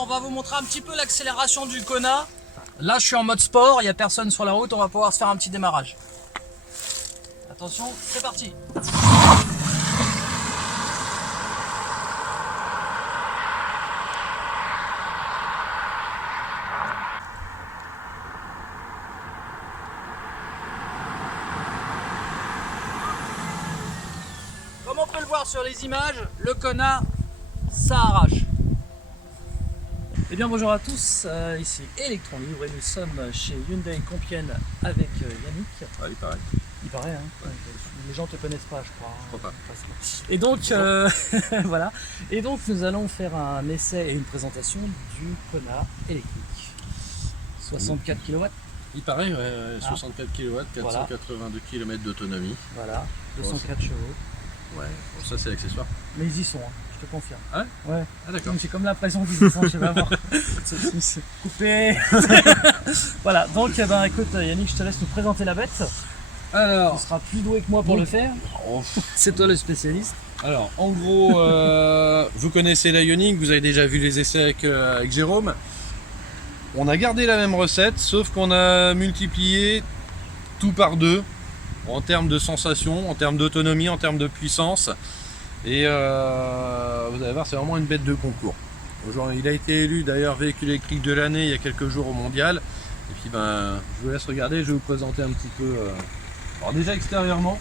Alors, on va vous montrer un petit peu l'accélération du Kona. Là, je suis en mode sport, il n'y a personne sur la route, on va pouvoir se faire un petit démarrage. Attention, c'est parti. Comme on peut le voir sur les images, le Kona, ça arrache. Eh bien bonjour à tous, ici Electron Libre et nous sommes chez Hyundai Compiègne avec Yannick. Ah, il paraît. Il paraît, hein. Ouais. Les gens te connaissent pas, je crois. Je crois pas. Et donc, voilà. Et donc nous allons faire un essai et une présentation du Kona électrique. 64 kW. Il paraît, 64 kW, 482 km d'autonomie. Voilà, 204 chevaux. Ouais, bon, ça c'est accessoire. Mais ils y sont, hein, je te confirme. Ah ouais? Ouais. Ah d'accord. J'ai comme l'impression qu'ils y sont, je vais voir. C'est coupé. Voilà, donc ben, écoute Yannick, je te laisse nous présenter la bête. Alors, Tu seras plus doué que moi pour le faire. C'est toi le spécialiste. alors, en gros, vous connaissez la Ioniq, vous avez déjà vu les essais avec Jérôme. On a gardé la même recette, sauf qu'on a multiplié tout par deux en termes de sensation, en termes d'autonomie, en termes de puissance. Et vous allez voir, c'est vraiment une bête de concours. Aujourd'hui, il a été élu d'ailleurs véhicule électrique de l'année il y a quelques jours au mondial. Et puis ben, je vous laisse regarder, je vais vous présenter un petit peu. Alors déjà extérieurement,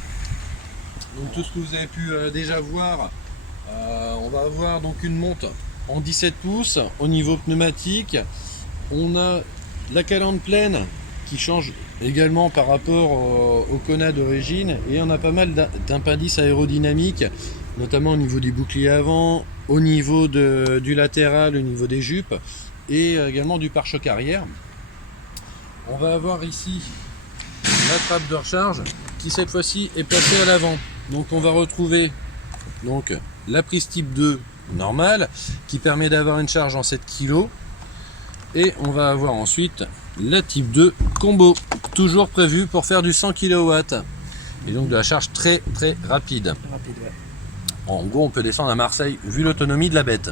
donc tout ce que vous avez pu déjà voir, on va avoir donc une monte en 17 pouces au niveau pneumatique. On a la calandre pleine qui change également par rapport au Kona d'origine, et on a pas mal d'appendices aérodynamiques, notamment au niveau du bouclier avant, au niveau du latéral, au niveau des jupes, et également du pare-choc arrière. On va avoir ici la trappe de recharge qui cette fois-ci est placée à l'avant. Donc on va retrouver donc la prise type 2 normale qui permet d'avoir une charge en 7 kg, et on va avoir ensuite la type 2 combo, toujours prévue pour faire du 100 kW, et donc de la charge très très rapide. En gros, on peut descendre à Marseille vu l'autonomie de la bête.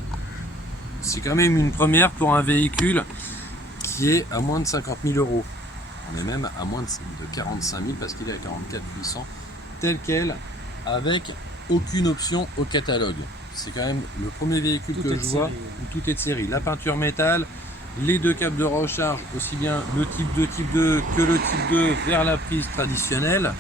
C'est quand même une première pour un véhicule qui est à moins de 50 000 euros. On est même à moins de 45 000 parce qu'il est à 44 800 tel quel, avec aucune option au catalogue. C'est quand même le premier véhicule que je vois où tout est de série. La peinture métal, les deux câbles de recharge, aussi bien le type 2 que le type 2 vers la prise traditionnelle.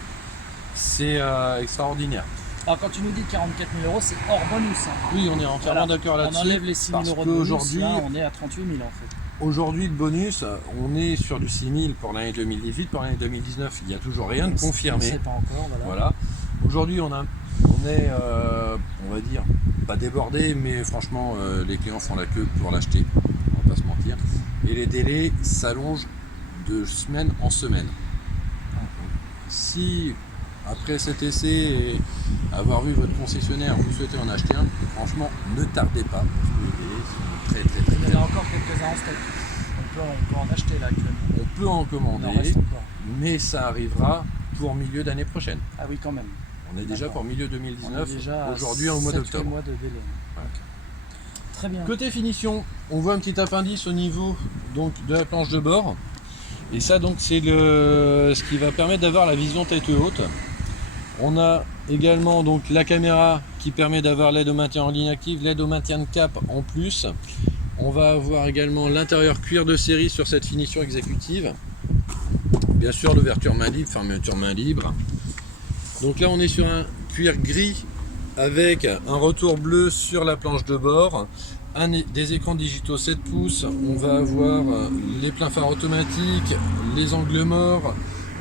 C'est extraordinaire. Alors quand tu nous dis 44 000 euros, c'est hors bonus. Hein. Oui, on est entièrement d'accord là-dessus. On enlève les 6 000 euros de bonus, là on est à 38 000 en fait. Aujourd'hui, le bonus, on est sur du 6 000 pour l'année 2018, pour l'année 2019, il n'y a toujours rien de confirmé. On ne sait pas encore, voilà. Aujourd'hui, on est, on va dire, pas débordé, mais franchement, les clients font la queue pour l'acheter, on va pas se mentir. Et les délais s'allongent de semaine en semaine. Si, après cet essai et avoir vu votre concessionnaire, vous souhaitez en acheter un, franchement, ne tardez pas, parce que les délais sont très il y en a encore quelques-uns en stock. On peut en acheter là actuellement. On peut en commander, mais ça arrivera pour milieu d'année prochaine. Ah oui, quand même. On est déjà pour milieu 2019, aujourd'hui au mois 7 d'octobre. mois de délai. Ouais. Très bien. Côté finition, on voit un petit appendice au niveau donc, de la planche de bord. Et ça donc c'est ce qui va permettre d'avoir la vision tête haute. On a également donc la caméra qui permet d'avoir l'aide au maintien en ligne active, l'aide au maintien de cap en plus. On va avoir également l'intérieur cuir de série sur cette finition exécutive. Bien sûr l'ouverture main libre, fermeture main libre. Donc là on est sur un cuir gris avec un retour bleu sur la planche de bord. Des écrans digitaux 7 pouces, on va avoir les pleins phares automatiques, les angles morts.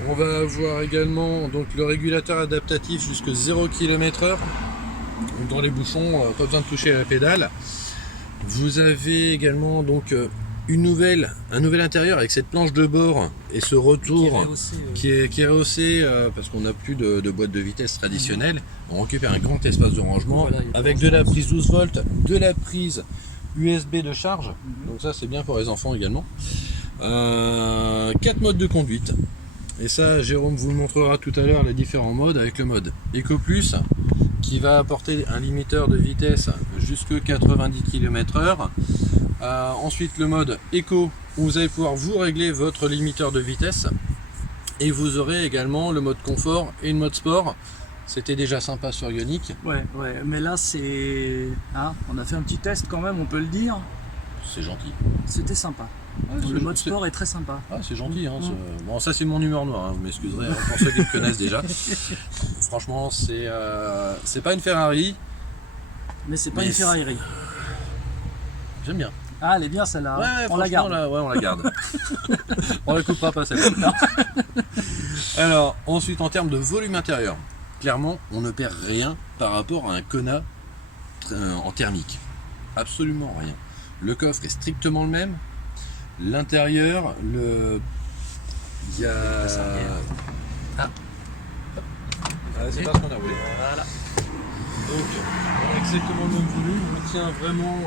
On va avoir également donc, le régulateur adaptatif jusqu'à 0 km/h. Dans les bouchons, pas besoin de toucher à la pédale. Vous avez également donc un nouvel intérieur avec cette planche de bord et ce retour qui est rehaussé parce qu'on n'a plus de boîte de vitesse traditionnelle. On récupère un grand espace de rangement avec de la prise 12 volts, de la prise USB de charge. Donc ça c'est bien pour les enfants également. 4 modes de conduite. Et ça, Jérôme vous le montrera tout à l'heure, les différents modes, avec le mode Eco Plus, qui va apporter un limiteur de vitesse jusqu'à 90 km/h. Ensuite le mode Eco où vous allez pouvoir vous régler votre limiteur de vitesse. Et vous aurez également le mode confort et le mode sport. C'était déjà sympa sur Ioniq. Ouais, mais là c'est... Hein, on a fait un petit test quand même, on peut le dire. C'est gentil. C'était sympa. Le mode sport est très sympa. Ah, c'est gentil. Hein, bon, ça c'est mon humeur noire, hein, vous m'excuserez pour ceux qui me connaissent déjà. Franchement, c'est pas une Ferrari. Mais c'est pas une Ferrari. J'aime bien. Ah, elle est bien celle-là. Ouais, on la garde. On la garde. On la coupera pas celle-là. Alors, ensuite en termes de volume intérieur, clairement, on ne perd rien par rapport à un Kona en thermique. Absolument rien. Le coffre est strictement le même. L'intérieur, il y a... c'est pas ce qu'on a voulu. Voilà. Donc, on a exactement le même volume. On tient vraiment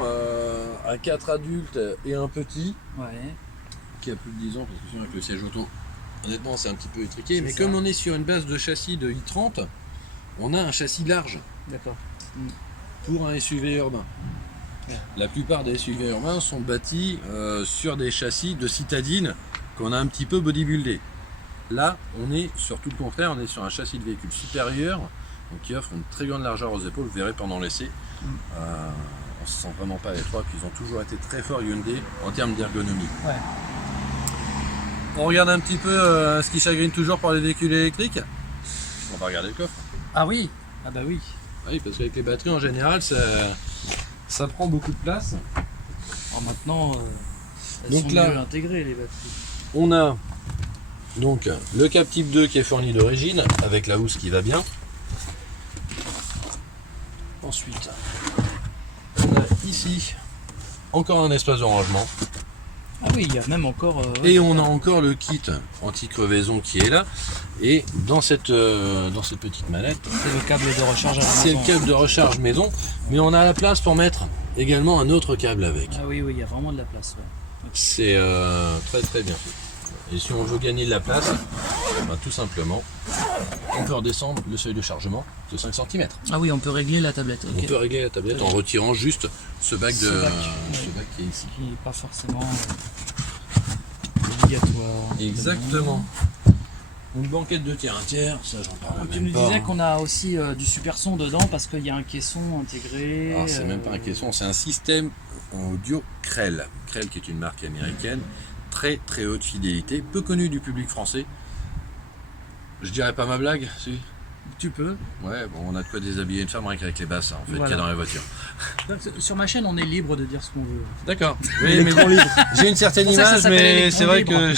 à 4 adultes et un petit. Ouais. Qui a plus de 10 ans, parce que sinon avec le siège auto, honnêtement c'est un petit peu étriqué. Mais ça. comme on est sur une base de châssis de i30, on a un châssis large. D'accord. Pour un SUV urbain. Ouais. La plupart des SUV urbains sont bâtis sur des châssis de citadine qu'on a un petit peu bodybuildé. Là, on est sur tout le contraire, on est sur un châssis de véhicule supérieur, donc qui offre une très grande largeur aux épaules, vous verrez pendant l'essai. On se sent vraiment pas à l'étroit, puis ils ont toujours été très forts Hyundai en termes d'ergonomie. Ouais. On regarde un petit peu ce qui chagrine toujours par les véhicules électriques. On va regarder le coffre. Ah oui. Ah bah oui. Oui, parce qu'avec les batteries en général, ça prend beaucoup de place. Alors maintenant, elles donc sont là, mieux intégrées les batteries. On a donc le cap type 2 qui est fourni d'origine, avec la housse qui va bien. Ensuite, on a ici encore un espace de rangement. Ah oui, il y a même encore... Et on a encore le kit anti-crevaison qui est là. Et dans cette petite mallette, c'est le câble de recharge à la maison. C'est le câble de recharge maison, mais on a la place pour mettre également un autre câble avec. Ah oui, il y a vraiment de la place. Ouais. C'est très très bien fait. Et si on veut gagner de la place, ben, tout simplement, on peut redescendre le seuil de chargement de 5 cm. Ah oui, on peut régler la tablette. On peut régler la tablette en retirant juste ce bac ce bac qui est ici. Qui n'est pas forcément obligatoire. Exactement. Une banquette de tiers, un tiers, ça j'en parle Tu même me pas. disais qu'on a aussi du super son dedans parce qu'il y a un caisson intégré. Ah, c'est même pas un caisson, c'est un système audio Krell. Krell qui est une marque américaine, très très haute fidélité, peu connue du public français. Je dirais pas ma blague, si. Tu peux. Ouais, bon, on a de quoi déshabiller une femme avec les basses, en fait, Voilà. qu'il y a dans la voiture. Sur ma chaîne, on est libre de dire ce qu'on veut. D'accord. Oui, mais j'ai une certaine C'est pour ça que image, ça s'appelle mais c'est vrai électron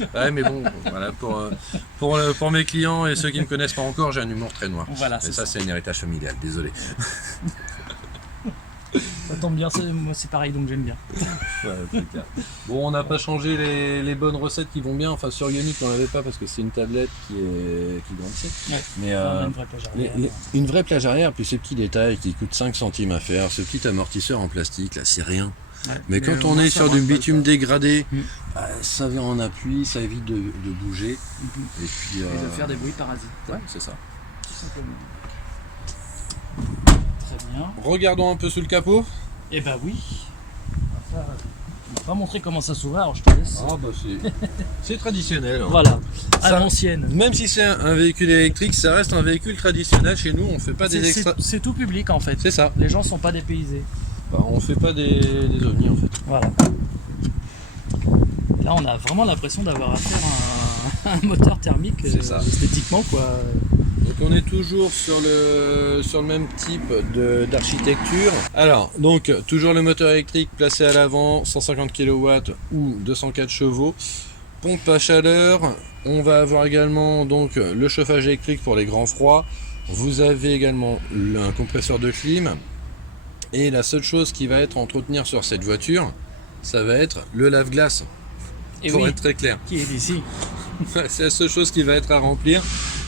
que... Ouais, mais bon, voilà, pour mes clients et ceux qui ne me connaissent pas encore, j'ai un humour très noir. Voilà, et ça, c'est un héritage familial, désolé. Ça tombe bien, moi c'est pareil, donc j'aime bien. Ouais, c'est clair. Bon, on n'a pas changé les bonnes recettes qui vont bien. Enfin, sur Ioniq, on l'avait pas parce que c'est une tablette qui grandissait. Ouais. Mais On a une vraie plage arrière. une vraie plage arrière, puis ces petits détails qui coûtent 5 centimes à faire, ce petit amortisseur en plastique, là, c'est rien. Ouais. Mais quand on est sur du bitume dégradé, ça vient en appui, ça évite de bouger. Et puis, Et de faire des bruits parasites. Ouais, c'est ça. Tout simplement. Très bien. Regardons un peu sous le capot. Eh ben oui. On va pas montrer comment ça s'ouvre, alors je te laisse. Ah bah c'est traditionnel. Hein. Voilà, à Ça, l'ancienne. Même si c'est un véhicule électrique, ça reste un véhicule traditionnel. Chez nous, on fait pas des extra. C'est tout public en fait. C'est ça. Les gens sont pas dépaysés. Bah, on fait pas des ovnis en fait. Voilà. Là, on a vraiment l'impression d'avoir affaire à un moteur thermique esthétiquement quoi. Donc on est toujours sur le même type d'architecture. Alors, donc toujours le moteur électrique placé à l'avant, 150 kW ou 204 chevaux. Pompe à chaleur. On va avoir également donc le chauffage électrique pour les grands froids. Vous avez également un compresseur de clim. Et la seule chose qui va être à entretenir sur cette voiture, ça va être le lave-glace. Pour être très clair. Qui est ici. C'est la seule chose qui va être à remplir.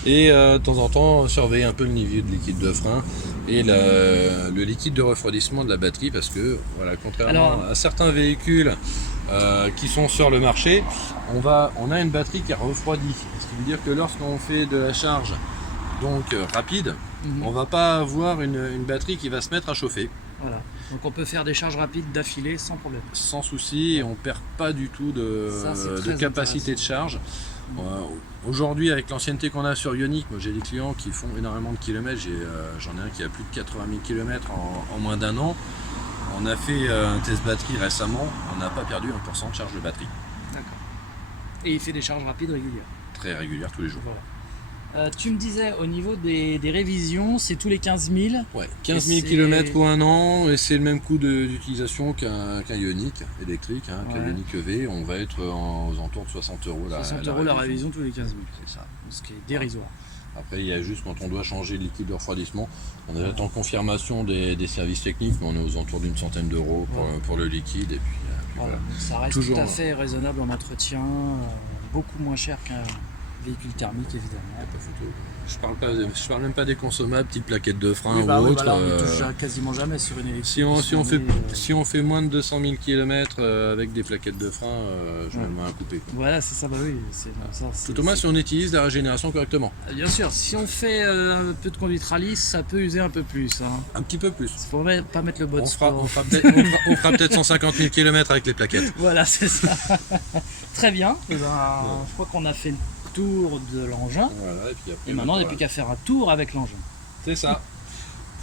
Et de temps en temps, surveiller un peu le niveau de liquide de frein et le liquide de refroidissement de la batterie. Parce que, voilà, contrairement à certains véhicules qui sont sur le marché, on a une batterie qui refroidit. Ce qui veut dire que lorsqu'on fait de la charge donc rapide, on va pas avoir une batterie qui va se mettre à chauffer. Voilà. Donc on peut faire des charges rapides d'affilée sans problème. Sans souci, et on perd pas du tout de capacité de charge. Aujourd'hui, avec l'ancienneté qu'on a sur Ioniq, moi j'ai des clients qui font énormément de kilomètres. J'en ai un qui a plus de 80 000 km en moins d'1 an. On a fait un test batterie récemment, on n'a pas perdu 1% de charge de batterie. D'accord. Et il fait des charges rapides régulières. Très régulière tous les jours. Voilà. Tu me disais au niveau des révisions, c'est tous les 15 000. Ouais, 15 000 km pour 1 an, et c'est le même coût d'utilisation qu'un Ioniq électrique, qu'un Ioniq EV. On va être aux alentours de 60 €. 60 € la révision tous les 15 000. C'est ça. Ce qui est dérisoire. Après, il y a juste quand on doit changer le liquide de refroidissement, on attend confirmation des services techniques, mais on est aux alentours d'une centaine d'euros pour le liquide. Et puis voilà. Donc ça reste toujours tout à fait raisonnable en entretien, beaucoup moins cher qu'un véhicule thermique évidemment. Pas photo. Je parle même pas des consommables, type plaquettes de frein ou autre. Voilà, on ne touche quasiment jamais sur une électrique. Si on fait moins de 200 000 km avec des plaquettes de frein, je mets le moins à couper. Voilà, c'est ça, bah oui. Tout au moins si on utilise la régénération correctement. Bien sûr, si on fait un peu de conduite rallye, ça peut user un peu plus. Un petit peu plus. Il faut pas mettre le bot. On fera peut-être 150 000 km avec les plaquettes. Voilà, c'est ça. Très bien. Je crois qu'on a fait le tour de l'engin. Voilà, et maintenant, on n'a plus qu'à faire un tour avec l'engin. C'est ça.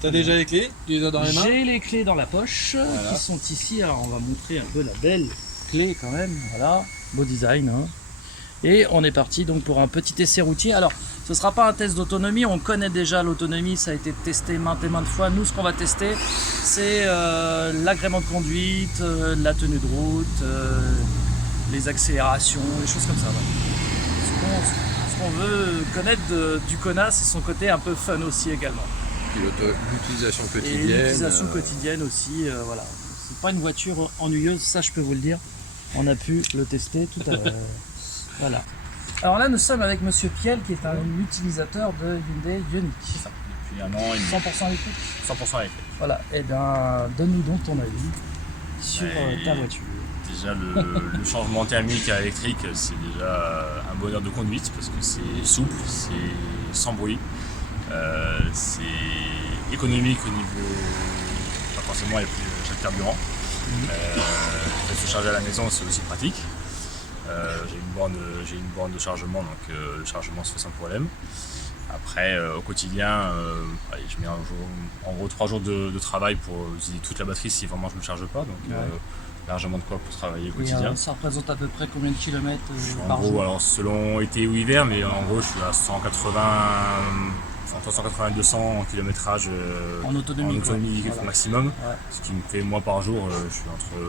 T'as déjà les clés? Tu les as dans les mains? J'ai les clés dans la poche qui sont ici. Alors, on va montrer un peu la belle clé quand même. Voilà, beau design. Et on est parti donc pour un petit essai routier. Alors, ce ne sera pas un test d'autonomie. On connaît déjà l'autonomie. Ça a été testé maintes et maintes fois. Nous, ce qu'on va tester, c'est l'agrément de conduite, la tenue de route, les accélérations, les choses comme ça. Voilà. Ce qu'on veut connaître du Kona, c'est son côté un peu fun aussi également. Et l'utilisation quotidienne. Et l'utilisation quotidienne aussi, voilà. C'est pas une voiture ennuyeuse, ça je peux vous le dire. On a pu le tester tout à l'heure. Voilà. Alors là, nous sommes avec Monsieur Piel, qui est un utilisateur de Hyundai Ioniq. C'est ça, depuis 1 an et demi. 100% électrique. 100% électrique. Voilà, et bien donne-nous donc ton avis sur ta voiture. Déjà, le changement thermique à électrique, c'est déjà un bonheur de conduite parce que c'est souple, c'est sans bruit, c'est économique au niveau. Pas forcément, il y a plus de carburant. Se charger à la maison, c'est aussi pratique. J'ai une borne de chargement, donc le chargement se fait sans problème. Après, au quotidien, je mets en gros 3 jours de travail pour utiliser toute la batterie si vraiment je ne me charge pas. Donc, largement de quoi pour travailler au quotidien. Ça représente à peu près combien de kilomètres par jour? Alors selon été ou hiver, mais en gros je suis à 180, entre 180 et 200 en kilométrage en autonomie voilà. Maximum. Ouais. Ce qui me fait moi par jour, je suis entre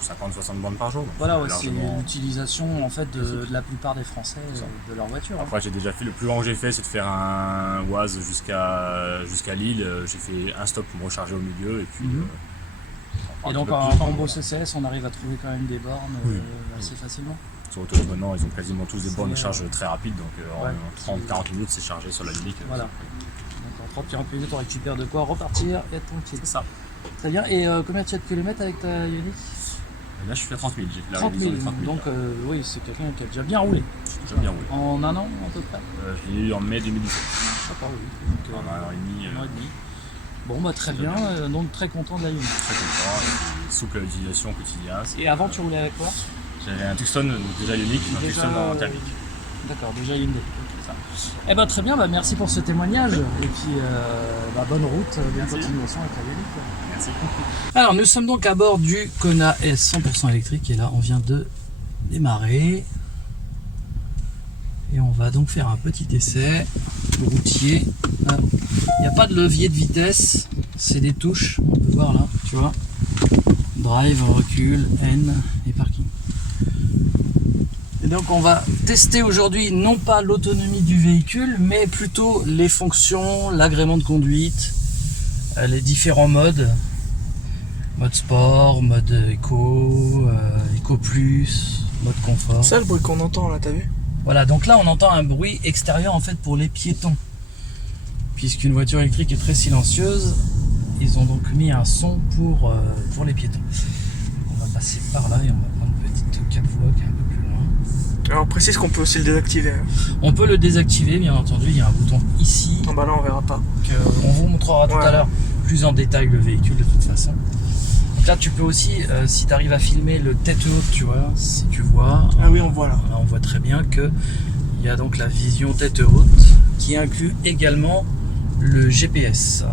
50 et 60 bornes par jour. Voilà, c'est l'utilisation en fait de la plupart des Français de leur voiture. Après j'ai déjà fait, le plus long que j'ai fait c'est de faire un Oise jusqu'à Lille. J'ai fait un stop pour me recharger au milieu et puis et donc en combo CCS, on arrive à trouver quand même des bornes assez facilement. Sur Autolog maintenant, ils ont quasiment tous des bornes de charge très rapides, donc en 30-40 minutes c'est chargé sur la Ioniq. Voilà. Donc en 30-40 minutes on récupère de quoi repartir et être tranquille. C'est ça. Très bien. Et combien tu as de kilomètres avec ta Ioniq? Là je suis à 30 000, j'ai fait la 30 000, révision de 30 000. Donc oui, c'est quelqu'un qui a déjà bien roulé. J'ai déjà bien roulé. En 1 an à peu près? Je l'ai eu en mai 2017. D'accord, oui. Donc, en 1 an et demi. Bon, bah très bien, donc très content de la Ioniq. Très content, souple à l'utilisation au quotidien. Et avant, tu roulais avec quoi? J'avais un Tucson, déjà Ioniq, un Tucson en thermique. D'accord, déjà Hyundai. Eh ben très bien, merci pour ce témoignage. Et puis bonne route, bonne continuation avec la Ioniq. Merci. Alors nous sommes donc à bord du Kona S 100% électrique et là on vient de démarrer. Et on va donc faire un petit essai routier. Il n'y a pas de levier de vitesse, c'est des touches, on peut voir là, tu vois. Drive, recul, N et parking. Et donc on va tester aujourd'hui non pas l'autonomie du véhicule, mais plutôt les fonctions, l'agrément de conduite, les différents modes. Mode sport, mode éco, éco plus, mode confort. C'est ça le bruit qu'on entend là, t'as vu? Voilà, donc là on entend un bruit extérieur en fait pour les piétons. Puisqu'une voiture électrique est très silencieuse, ils ont donc mis un son pour les piétons. On va passer par là et on va prendre une petite catwalk un peu plus loin. Alors on précise qu'on peut aussi le désactiver. On peut le désactiver, bien entendu, il y a un bouton ici. Non, bah là on verra pas. On vous montrera tout Ouais. à l'heure plus en détail le véhicule de toute façon. Donc là tu peux aussi, si tu arrives à filmer le tête haute, tu vois, si tu vois. Ah oui, on voit là. On voit très bien que il y a donc la vision tête haute qui inclut également le GPS.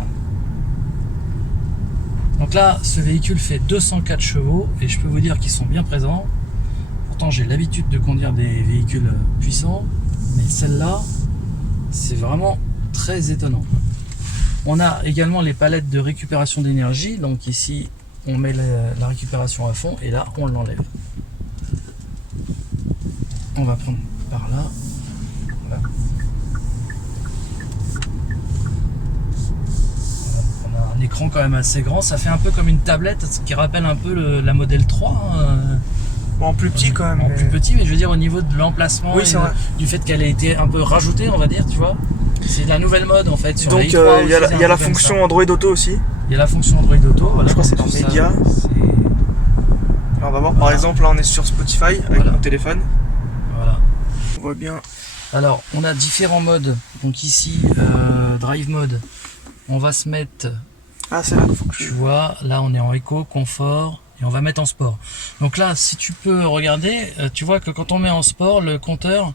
Donc là, ce véhicule fait 204 chevaux et je peux vous dire qu'ils sont bien présents. Pourtant, j'ai l'habitude de conduire des véhicules puissants, mais celle-là, c'est vraiment très étonnant. On a également les palettes de récupération d'énergie. Donc ici, on met la récupération à fond et là, on l'enlève. On va prendre par là. Voilà. On a un écran quand même assez grand. Ça fait un peu comme une tablette, ce qui rappelle un peu la Model 3. Bon, en plus petit quand même. En mais- plus petit, mais je veux dire au niveau de l'emplacement Oui, et c'est vrai. du fait qu'elle a été un peu rajoutée, on va dire, tu vois. C'est la nouvelle mode en fait. Sur la Donc i3 il y a, aussi, la- c'est il y a un la peu comme fonction ça. Android Auto aussi. Il y a la fonction Android Auto. Voilà, Je crois que c'est donc dans tout ça, Média. c'est- Alors, on va voir par Voilà. exemple là on est sur Spotify avec Voilà. mon téléphone. Voilà. On voit bien. Alors, on a différents modes. Donc ici, Drive Mode. On va se mettre, Ah c'est là qu'il faut que tu je... vois, là on est en éco, confort, et on va mettre en sport. Donc là, si tu peux regarder, tu vois que quand on met en sport, le compteur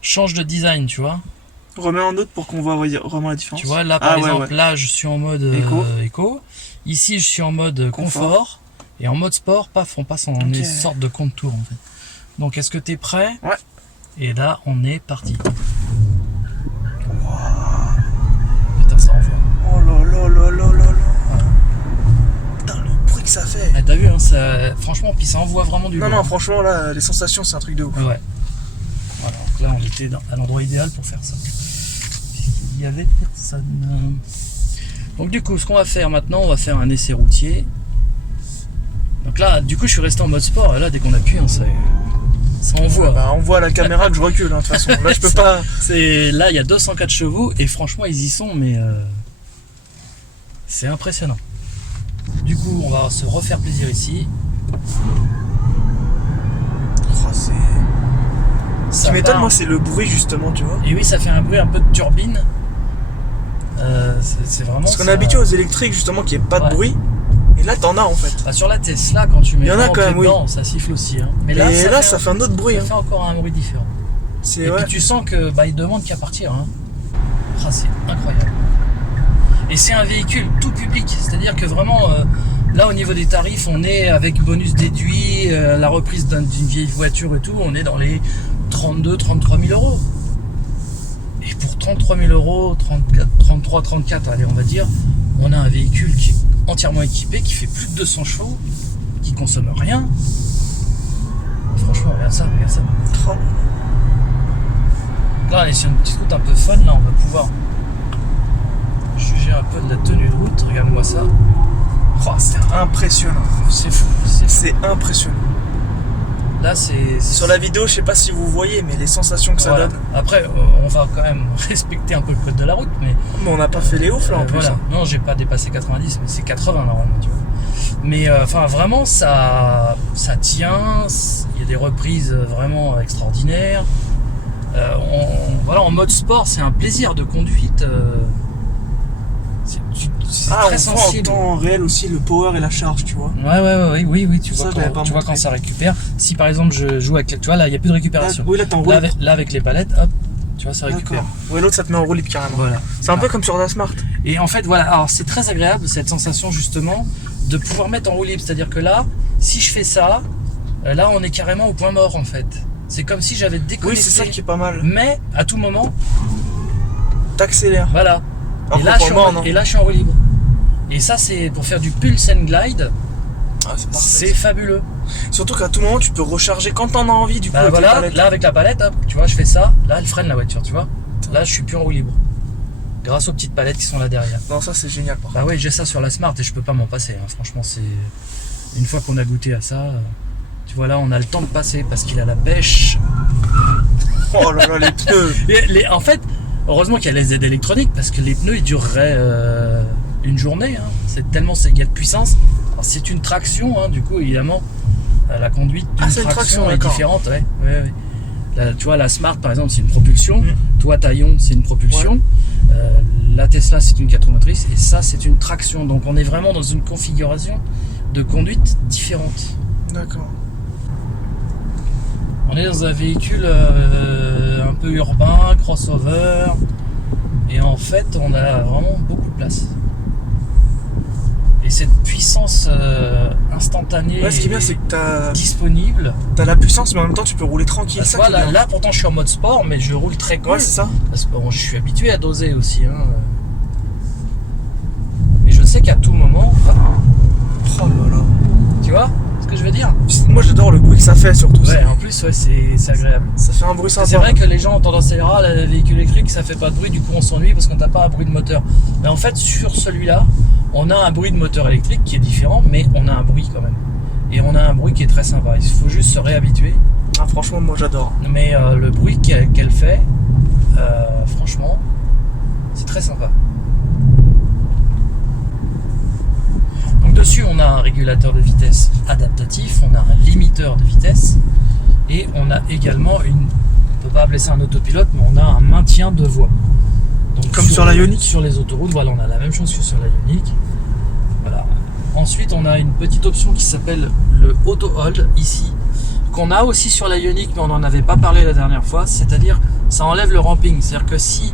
change de design, tu vois. Remets en autre pour qu'on voit vraiment la différence. Tu vois, là par Ah, ouais, exemple, ouais. là je suis en mode éco. Ici, je suis en mode confort. Et en mode sport, paf, on passe en Ok. une sorte de contour en fait. Donc, est-ce que tu es prêt? Ouais. Et là, on est parti. Putain, ça envoie. Oh là là là là là là. Putain le bruit que ça fait. Ah, t'as vu, hein, ça, franchement, puis ça envoie vraiment du Non lourd, non hein. franchement là les sensations c'est un truc de ouf. Ouais. Voilà, donc là, on était à l'endroit idéal pour faire ça. Il y avait personne. Donc, du coup, ce qu'on va faire maintenant, on va faire un essai routier. Donc là, du coup, je suis resté en mode sport. Et là, dès qu'on appuie, ça envoie. Bah, on voit à la caméra que je recule hein, de toute façon. Là je peux pas. Là, il y a 204 chevaux et franchement, ils y sont, mais c'est impressionnant. Du coup, on va se refaire plaisir ici. Oh, c'est... Ce Ça qui m'étonne part. moi c'est le bruit justement tu vois. Et oui, ça fait un bruit un peu de turbine. C'est vraiment. Parce qu'on ça- est habitué aux électriques justement qu'il n'y ait pas Ouais. de bruit. Et là t'en as en fait. Bah, sur la Tesla, quand tu mets Il y en a vraiment quand le même, pied oui. dedans, ça siffle aussi. Hein. Mais Et là ça fait un autre bruit. ça Hein. fait encore un bruit différent. C'est Et ouais. puis tu sens que il demande qu'à partir. Hein. Ah, c'est incroyable. Et c'est un véhicule tout public, c'est-à-dire que vraiment, là au niveau des tarifs, on est avec bonus déduit, la reprise d'une vieille voiture et tout, on est dans les 32-33 000 euros. Et pour 33 000 euros, 33-34, allez on va dire, on a un véhicule qui est entièrement équipé, qui fait plus de 200 chevaux, qui consomme rien. Franchement, regarde ça, regarde ça. Là, on est sur une petite route un peu fun, là, on va pouvoir juger un peu de la tenue de route. Regarde-moi ça. Oh, Impressionnant. c'est fou. C'est impressionnant. Là, c'est. Sur la vidéo, je sais pas si vous voyez, mais les sensations que ça Voilà. donne. Après, on va quand même respecter un peu le code de la route, mais. Mais on n'a pas fait les oufs là en plus. Voilà. hein. Non, j'ai pas dépassé 90, mais c'est 80 normalement, tu vois. Mais enfin, vraiment, ça tient. Il y a des reprises vraiment extraordinaires. Voilà, en mode sport, c'est un plaisir de conduite. C'est Ah, très on voit en sensible. temps réel aussi le power et la charge, tu vois. Oui, tu Ça, vois, je l'avais pas tu vois montré. quand ça récupère. Si par exemple je joue avec, tu vois là, il n'y a plus de Là, récupération. oui, là t'es en roue Là, libre. avec les palettes, hop, tu vois, ça récupère. D'accord. Ouais, l'autre ça te met en roue libre carrément. Voilà. C'est un peu comme sur la Smart. Et en fait, voilà, alors c'est très agréable cette sensation justement de pouvoir mettre en roue libre. C'est-à-dire que là, si je fais ça, là on est carrément au point mort en fait. C'est comme si j'avais déconnecté. Oui, c'est ça qui est pas mal. Mais à tout moment, T'accélères. voilà. Alors Et qu'au là, point mort, non. et là, je suis en roue libre. Et ça, c'est pour faire du pulse and glide, Ah, c'est c'est parfait. fabuleux. Surtout qu'à tout moment tu peux recharger quand t'en as envie du coup. Bah avec les voilà, palettes. là avec la palette, hop, tu vois, je fais ça, là elle freine la voiture, tu vois. Là, je suis plus en roue libre. Grâce aux petites palettes qui sont là derrière. Non, ça c'est génial. Par Bah ouais, j'ai ça sur la Smart et je peux pas m'en passer. Hein. Franchement, c'est une fois qu'on a goûté à ça, tu vois là, on a le temps de passer parce qu'il a la bêche. contre. Oh là là, les pneus. En fait, heureusement qu'il y a les aides électroniques parce que les pneus ils dureraient une journée. Hein. C'est tellement il y a de puissance. Alors, c'est une traction, hein, du coup évidemment, la conduite d'une Ah, c'est une traction, est d'accord. différente. Ouais. Tu vois, la Smart par exemple, c'est une propulsion. Mm. Toi, ta Ion, c'est une propulsion. La Tesla, c'est une 4 roues motrices. Et ça, c'est une traction. Donc, on est vraiment dans une configuration de conduite différente. D'accord. On est dans un véhicule un peu urbain, crossover. Et en fait, on a vraiment beaucoup de place. Et cette puissance instantanée Ouais, ce qui est bien, c'est que t'as disponible. la puissance, mais en même temps, tu peux rouler tranquille. Tu Ça vois, qui est bien. là, pourtant, je suis en mode sport, mais je roule très cool. Ouais, c'est ça. Parce que bon, je suis habitué à doser aussi. Hein. Mais je sais qu'à tout moment, hop, Oh là là. tu vois ce que je veux dire? Moi, j'adore le bruit que ça fait, surtout. Ouais, en plus, ouais, c'est agréable. Ça fait un bruit sympa. C'est vrai que les gens ont tendance à dire ah, le véhicule électrique ça fait pas de bruit, du coup on s'ennuie parce qu'on n'a pas un bruit de moteur. Mais en fait sur celui-là, on a un bruit de moteur électrique qui est différent, mais on a un bruit quand même. Et on a un bruit qui est très sympa. Il faut juste se réhabituer. Ah, franchement, moi, j'adore. Mais le bruit qu'elle fait, franchement, c'est très sympa. Donc dessus on a un régulateur de vitesse adaptatif, on a un limiteur de vitesse et on a également on peut pas appeler ça un autopilote, mais on a un maintien de voie. Donc Comme sur la Ioniq. Sur les autoroutes, voilà, on a la même chose que sur la Ioniq. Voilà. Ensuite on a une petite option qui s'appelle le auto hold ici, qu'on a aussi sur la Ioniq, mais on n'en avait pas parlé la dernière fois, c'est-à-dire ça enlève le ramping, c'est-à-dire que si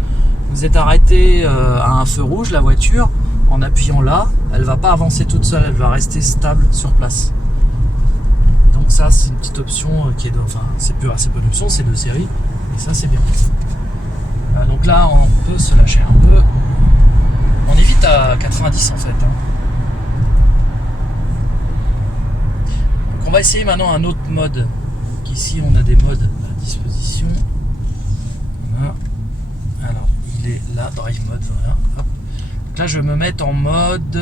vous êtes arrêté à un feu rouge, la voiture, en appuyant là, elle va pas avancer toute seule, elle va rester stable sur place. Donc ça, c'est une petite option qui est enfin, c'est pas une option, c'est de série, et ça c'est bien. Donc là, on peut se lâcher un peu. On est vite à 90 en fait. Hein. Donc on va essayer maintenant un autre mode. Donc ici, on a des modes à disposition. Voilà. Alors, il est là, drive mode, voilà. Hop. Donc là, je vais me mettre en mode...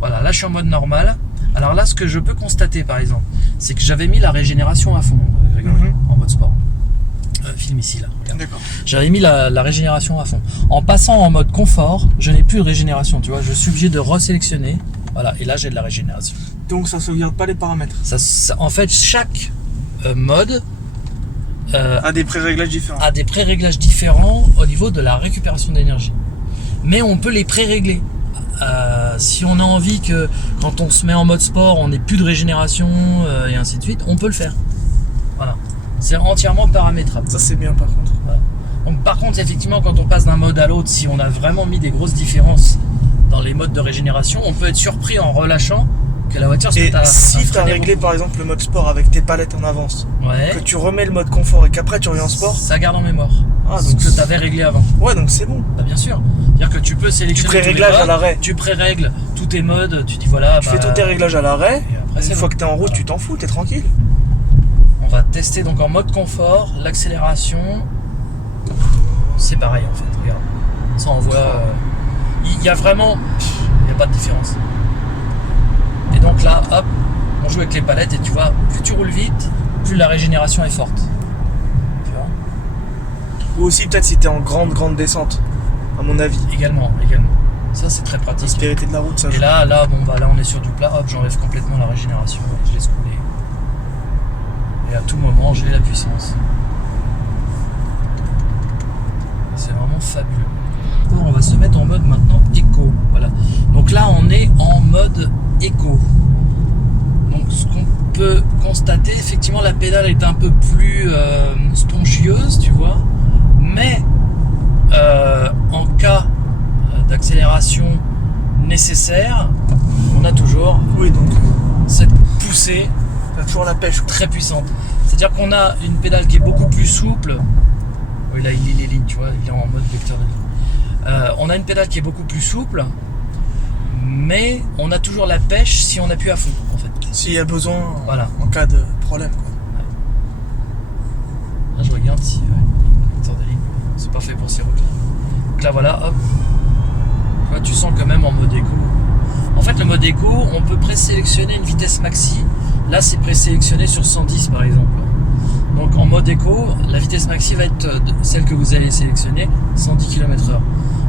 Voilà, là, je suis en mode normal. Alors là, ce que je peux constater, par exemple, c'est que j'avais mis la régénération à fond, en mode sport. Film ici, là. Regarde. D'accord. J'avais mis la régénération à fond. En passant en mode confort, je n'ai plus de régénération, tu vois. Je suis obligé de resélectionner. Voilà, et là, j'ai de la régénération. Donc, ça sauvegarde pas les paramètres. En fait, chaque mode... À des pré-réglages différents. a des pré-réglages différents au niveau de la récupération d'énergie. Mais on peut les pré-régler. Si on a envie que quand on se met en mode sport, on n'ait plus de régénération et ainsi de suite, on peut le faire. Voilà. C'est entièrement paramétrable. Ça, c'est bien, par contre. Voilà. Donc, par contre, effectivement, quand on passe d'un mode à l'autre, si on a vraiment mis des grosses différences dans les modes de régénération, on peut être surpris en relâchant que la voiture se Et mette à si tu as freiner réglé, beaucoup. par exemple, le mode sport avec tes palettes en avance, Ouais. que tu remets le mode confort et qu'après tu reviens en sport, Ça garde en mémoire. Ah, Ce donc que tu avais réglé avant. ouais, donc c'est bon. Bah, bien sûr. C'est-à-dire que tu peux Tu sélectionner tous les pré-réglages à modes, l'arrêt. tu pré-règles tous tes modes, tu dis voilà. Tu fais tous tes réglages à l'arrêt. Et après, c'est Une fois bon. que t'es en route, Voilà. tu t'en fous, t'es tranquille. On va tester donc en mode confort, l'accélération. C'est pareil en fait, regarde. Ça on voit. Il y a vraiment. Il n'y a pas de différence. Et donc là, hop, on joue avec les palettes et tu vois, plus tu roules vite, plus la régénération est forte. Tu vois ? Ou aussi, peut-être si t'es en grande descente, à mon avis. Également. Ça c'est très pratique. L'aspérité de la route, ça Et joue. là, bon, bah, là on est sur du plat, hop, j'enlève complètement la régénération, je laisse couler. Et à tout moment, j'ai la puissance. C'est vraiment fabuleux. Bon, on va se mettre en mode maintenant éco. Voilà. Donc là, on est en mode éco. Donc ce qu'on peut constater, effectivement, la pédale est un peu plus spongieuse, tu vois. Mais en cas d'accélération nécessaire, on a toujours Oui, donc cette poussée t'as toujours la pêche, quoi. très puissante. C'est-à-dire qu'on a une pédale qui est beaucoup plus souple. Oui, là, il lit les lignes, tu vois, il est en mode vecteur de ligne. On a une pédale qui est beaucoup plus souple, mais on a toujours la pêche si on appuie à fond, en fait. S'il y a besoin, Voilà. en cas de problème, quoi. Là, je regarde si vecteur de ligne, c'est pas fait pour ces routes. Donc là, voilà, hop. Là, tu sens quand même en mode éco. En fait, le mode éco, on peut présélectionner une vitesse maxi. Là, c'est présélectionné sur 110 par exemple. Donc en mode éco, la vitesse maxi va être celle que vous allez sélectionner, 110 km/h.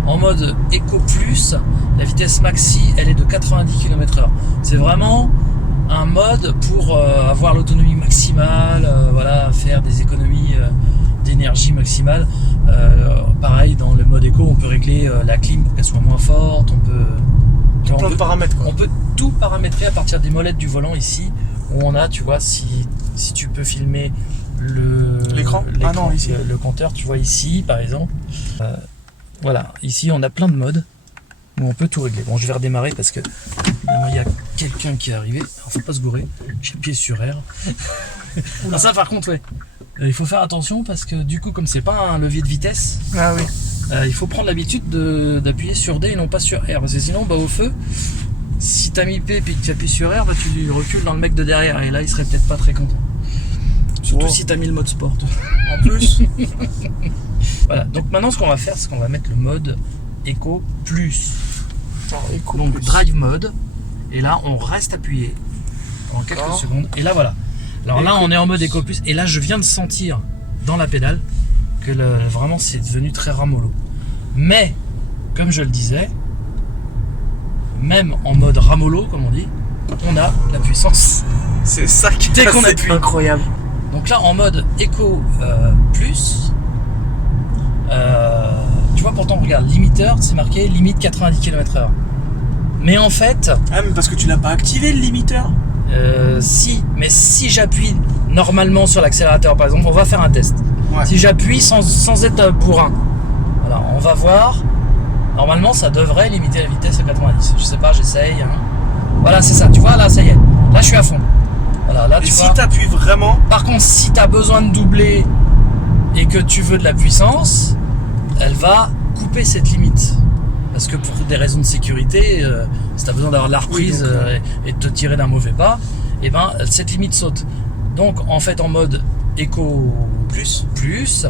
En mode éco plus, la vitesse maxi, elle est de 90 km/h. C'est vraiment un mode pour avoir l'autonomie maximale, voilà, faire des économies d'énergie maximale. Pareil, dans le mode éco, on peut régler la clim pour qu'elle soit moins forte, on peut... Plein de paramètres, quoi. On peut tout paramétrer à partir des molettes du volant ici, où on a, tu vois, si tu peux filmer l'écran. Ah non, ici. Le compteur, tu vois ici par exemple. Voilà, ici on a plein de modes où on peut tout régler. Bon, je vais redémarrer parce que il y a quelqu'un qui est arrivé. Alors, faut pas se gourer. J'ai le pied sur R. Ah, ça par contre, ouais. Il faut faire attention parce que du coup, comme c'est pas un levier de vitesse, Ah oui. il faut prendre l'habitude d'appuyer sur D et non pas sur R. Parce que sinon, bah, au feu, si t'as mis P et que tu appuies sur R, bah, tu recules dans le mec de derrière. Et là, il serait peut-être pas très content. Surtout si t'as mis le mode sport. En plus. Voilà, donc maintenant ce qu'on va faire, c'est qu'on va mettre le mode Eco Plus. Donc Drive Mode. Et là, on reste appuyé pendant quelques secondes. Et là, voilà. Alors là, on est en mode Eco Plus. Et là, je viens de sentir dans la pédale que vraiment c'est devenu très ramollo. Mais, comme je le disais, même en mode ramollo, comme on dit, on a la puissance. C'est ça qui Dès qu'on est appuie. incroyable. Donc là, en mode Eco Plus, tu vois, pourtant, regarde, limiteur, c'est marqué limite 90 km/h. Mais en fait, Ah, mais parce que tu l'as pas activé le limiteur. mais si j'appuie normalement sur l'accélérateur, par exemple, on va faire un test. Ouais. Si j'appuie sans être bourrin, voilà, on va voir. Normalement, ça devrait limiter la vitesse à 90. Je sais pas, j'essaye. Hein. Voilà, c'est ça. Tu vois, là, ça y est. Là, je suis à fond. Voilà, là, Et tu si vois. t'appuies vraiment, Par contre, si tu as besoin de doubler et que tu veux de la puissance, elle va couper cette limite. Parce que pour des raisons de sécurité, si tu as besoin d'avoir de la reprise et de te tirer d'un mauvais pas, et ben cette limite saute. Donc en fait en mode Eco plus,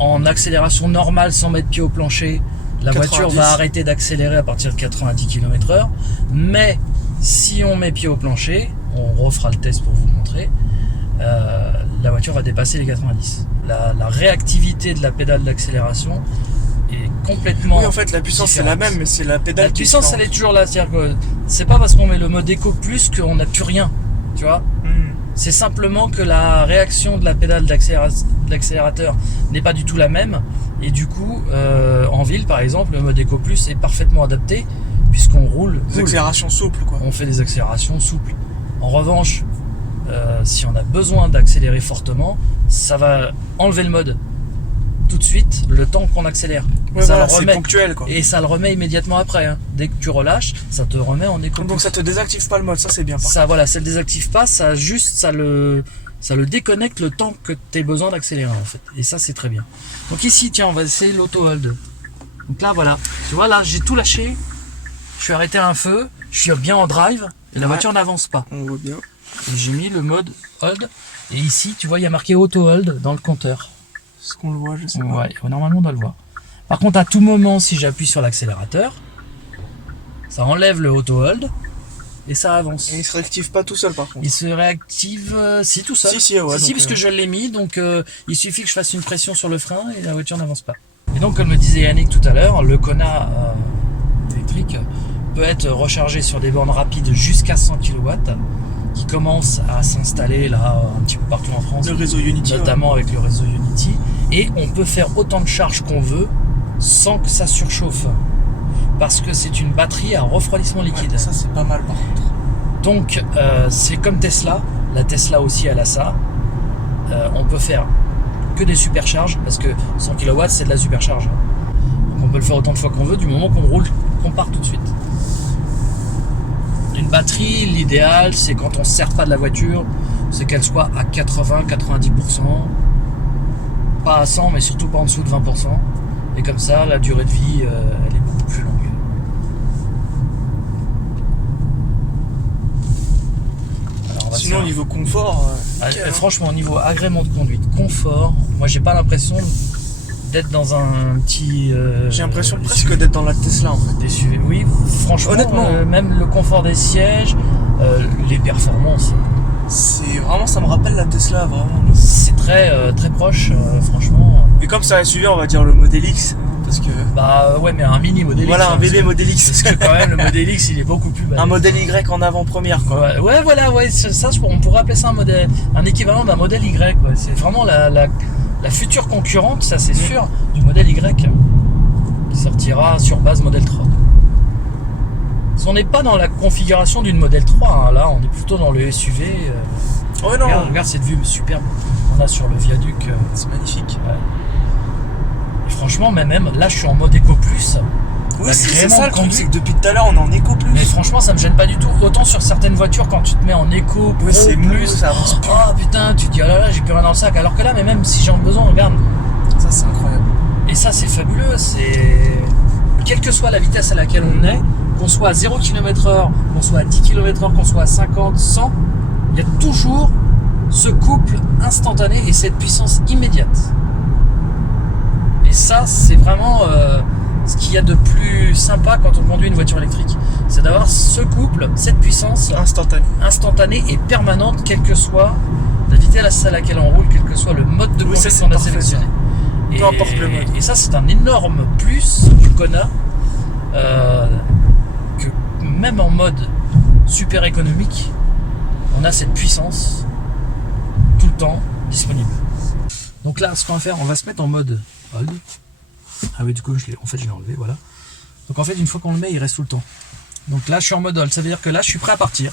en accélération normale sans mettre pied au plancher, la 90. voiture va arrêter d'accélérer à partir de 90 km/h. Mais si on met pied au plancher, on refera le test pour vous montrer, la voiture va dépasser les 90. La réactivité de la pédale d'accélération est complètement oui, en fait, la puissance c'est la différente. même, mais c'est la pédale. La qui puissance change. elle est toujours là, c'est-à-dire que c'est pas parce qu'on met le mode Eco Plus qu'on n'a plus rien, tu vois. C'est simplement que la réaction de la pédale d'accélérateur n'est pas du tout la même, et du coup en ville par exemple le mode Eco Plus est parfaitement adapté puisqu'on roule Des accélérations souples, quoi. on fait des accélérations souples. En revanche, si on a besoin d'accélérer fortement, ça va enlever le mode tout de suite le temps qu'on accélère. Ouais, Ça voilà, le c'est remet. ponctuel, quoi. Et ça le remet immédiatement après. Hein. Dès que tu relâches, ça te remet en Eco Plus. Donc ça te désactive pas le mode, ça c'est bien. Ça, voilà, ça le désactive pas, ça le déconnecte le temps que tu aies besoin d'accélérer en fait. Et ça c'est très bien. Donc ici, tiens, on va essayer l'auto hold. Donc là voilà, tu vois là j'ai tout lâché, je suis arrêté à un feu, je suis bien en drive et la voiture n'avance pas. On voit bien. Et j'ai mis le mode hold et ici tu vois il y a marqué auto hold dans le compteur. Est-ce qu'on le voit, je sais pas. Ouais, normalement on doit le voir. Par contre à tout moment si j'appuie sur l'accélérateur, ça enlève le auto hold et ça avance. Et il se réactive pas tout seul par contre. Il se réactive si tout seul. Si, ouais. Si, donc, parce que je l'ai mis, donc il suffit que je fasse une pression sur le frein et la voiture n'avance pas. Et donc, comme le disait Yannick tout à l'heure, le Kona électrique peut être rechargé sur des bornes rapides jusqu'à 100 kW qui commencent à s'installer là un petit peu partout en France, le réseau Unity. notamment avec le réseau Unity. Et on peut faire autant de charges qu'on veut sans que ça surchauffe. Parce que c'est une batterie à refroidissement liquide. Ouais, ça c'est pas mal par contre. Donc c'est comme Tesla, la Tesla aussi elle a ça. On peut faire que des supercharges parce que 100 kW c'est de la supercharge. Donc on peut le faire autant de fois qu'on veut du moment qu'on roule, qu'on part tout de suite. Une batterie, l'idéal c'est quand on ne sert pas de la voiture, c'est qu'elle soit à 80-90%, pas à 100 mais surtout pas en dessous de 20%. Et comme ça la durée de vie elle est beaucoup plus longue. Sinon, au niveau confort, franchement, au niveau agrément de conduite, confort, moi j'ai pas l'impression d'être dans un petit. J'ai l'impression presque d'être dans la Tesla en fait. Des SUV. Oui, franchement, Honnêtement. même le confort des sièges, les performances, C'est vraiment, ça me rappelle la Tesla vraiment. c'est très très proche, franchement. Mais comme ça a suivi, on va dire le modèle X, parce que... Bah ouais, mais un mini Model X. Voilà, un parce BD que- Model Parce X. que quand même, le Model X, il est beaucoup plus balèze. Un modèle Y en avant-première, quoi. Ouais, voilà, ouais, ça, on pourrait appeler ça un équivalent d'un modèle Y. Ouais. C'est vraiment la future concurrente, ça c'est sûr, du modèle Y qui sortira sur base modèle 3. On n'est pas dans la configuration d'une modèle 3, hein. Là on est plutôt dans le SUV. Ouais, non, Regarde cette vue superbe qu'on a sur le viaduc. c'est magnifique. Ouais. Et franchement, même là je suis en mode Eco Plus. Oui, c'est Agrément ça le truc, conduit. c'est que depuis tout à l'heure, on est en éco plus. Mais franchement, ça me gêne pas du tout. Autant sur certaines voitures, quand tu te mets en éco, Oui, c'est plus, mou, ça avance plus. oh putain, tu te dis, oh là là, j'ai plus rien dans le sac. Alors que là, mais même si j'en ai besoin, regarde. Ça, c'est incroyable. Et ça, c'est fabuleux. C'est quelle que soit la vitesse à laquelle on est, qu'on soit à 0 km/h, qu'on soit à 10 km/h, qu'on soit à 50, 100, il y a toujours ce couple instantané et cette puissance immédiate. Et ça, c'est vraiment ce qu'il y a de plus sympa quand on conduit une voiture électrique. C'est d'avoir ce couple, cette puissance Instantané. instantanée et permanente, quelle que soit la vitesse à laquelle on roule, quel que soit le mode de Oui, conduite ça, c'est qu'on a parfait, sélectionné. ça. Peu importe le mode. Et ça, c'est un énorme plus du Kona, que même en mode super économique, on a cette puissance tout le temps disponible. Donc là, ce qu'on va faire, on va se mettre en mode hold. Ah oui, du coup, je l'ai enlevé, voilà. Donc en fait, une fois qu'on le met, il reste tout le temps. Donc là, je suis en mode hold, ça veut dire que là, je suis prêt à partir.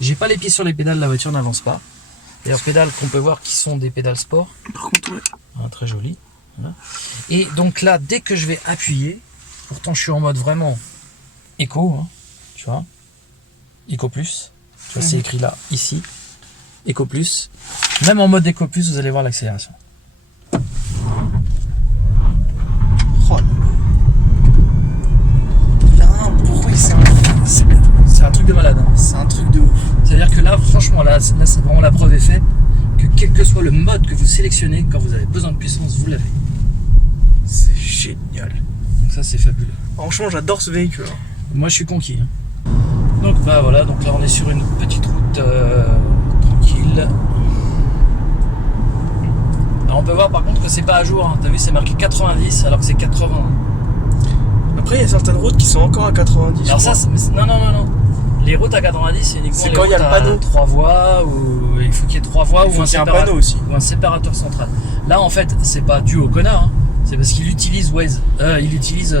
J'ai pas les pieds sur les pédales, la voiture n'avance pas. D'ailleurs, pédales qu'on peut voir qui sont des pédales sport. Par contre, ouais. Ah, très joli. Voilà. Et donc là, dès que je vais appuyer, pourtant je suis en mode vraiment éco, hein, tu vois, Eco Plus, tu vois, c'est écrit là, ici, Eco Plus. Même en mode Eco Plus, vous allez voir l'accélération. Oh, il a un bruit, c'est un truc de malade. Hein. C'est un truc de ouf. C'est-à-dire que là, franchement, là c'est vraiment la preuve est faite que quel que soit le mode que vous sélectionnez, quand vous avez besoin de puissance, vous l'avez. C'est génial. Donc ça, c'est fabuleux. Franchement, j'adore ce véhicule. Moi, je suis conquis. Hein. Donc bah voilà, donc là, on est sur une petite route tranquille. Alors, on peut voir par contre que c'est pas à jour. Hein. T'as vu, c'est marqué 90 alors que c'est 80. Après, il y a certaines routes qui sont encore à 90. Alors je ça, crois. non. Les routes à 90, c'est uniquement C'est les quand il y a routes le panneau. à 3 voies ou il faut qu'il y ait 3 voies Il faut ou qu'il y ait un panneau aussi. ou un séparateur central. Là, en fait, c'est pas dû au Kona, hein. C'est parce qu'il utilise Waze, il utilise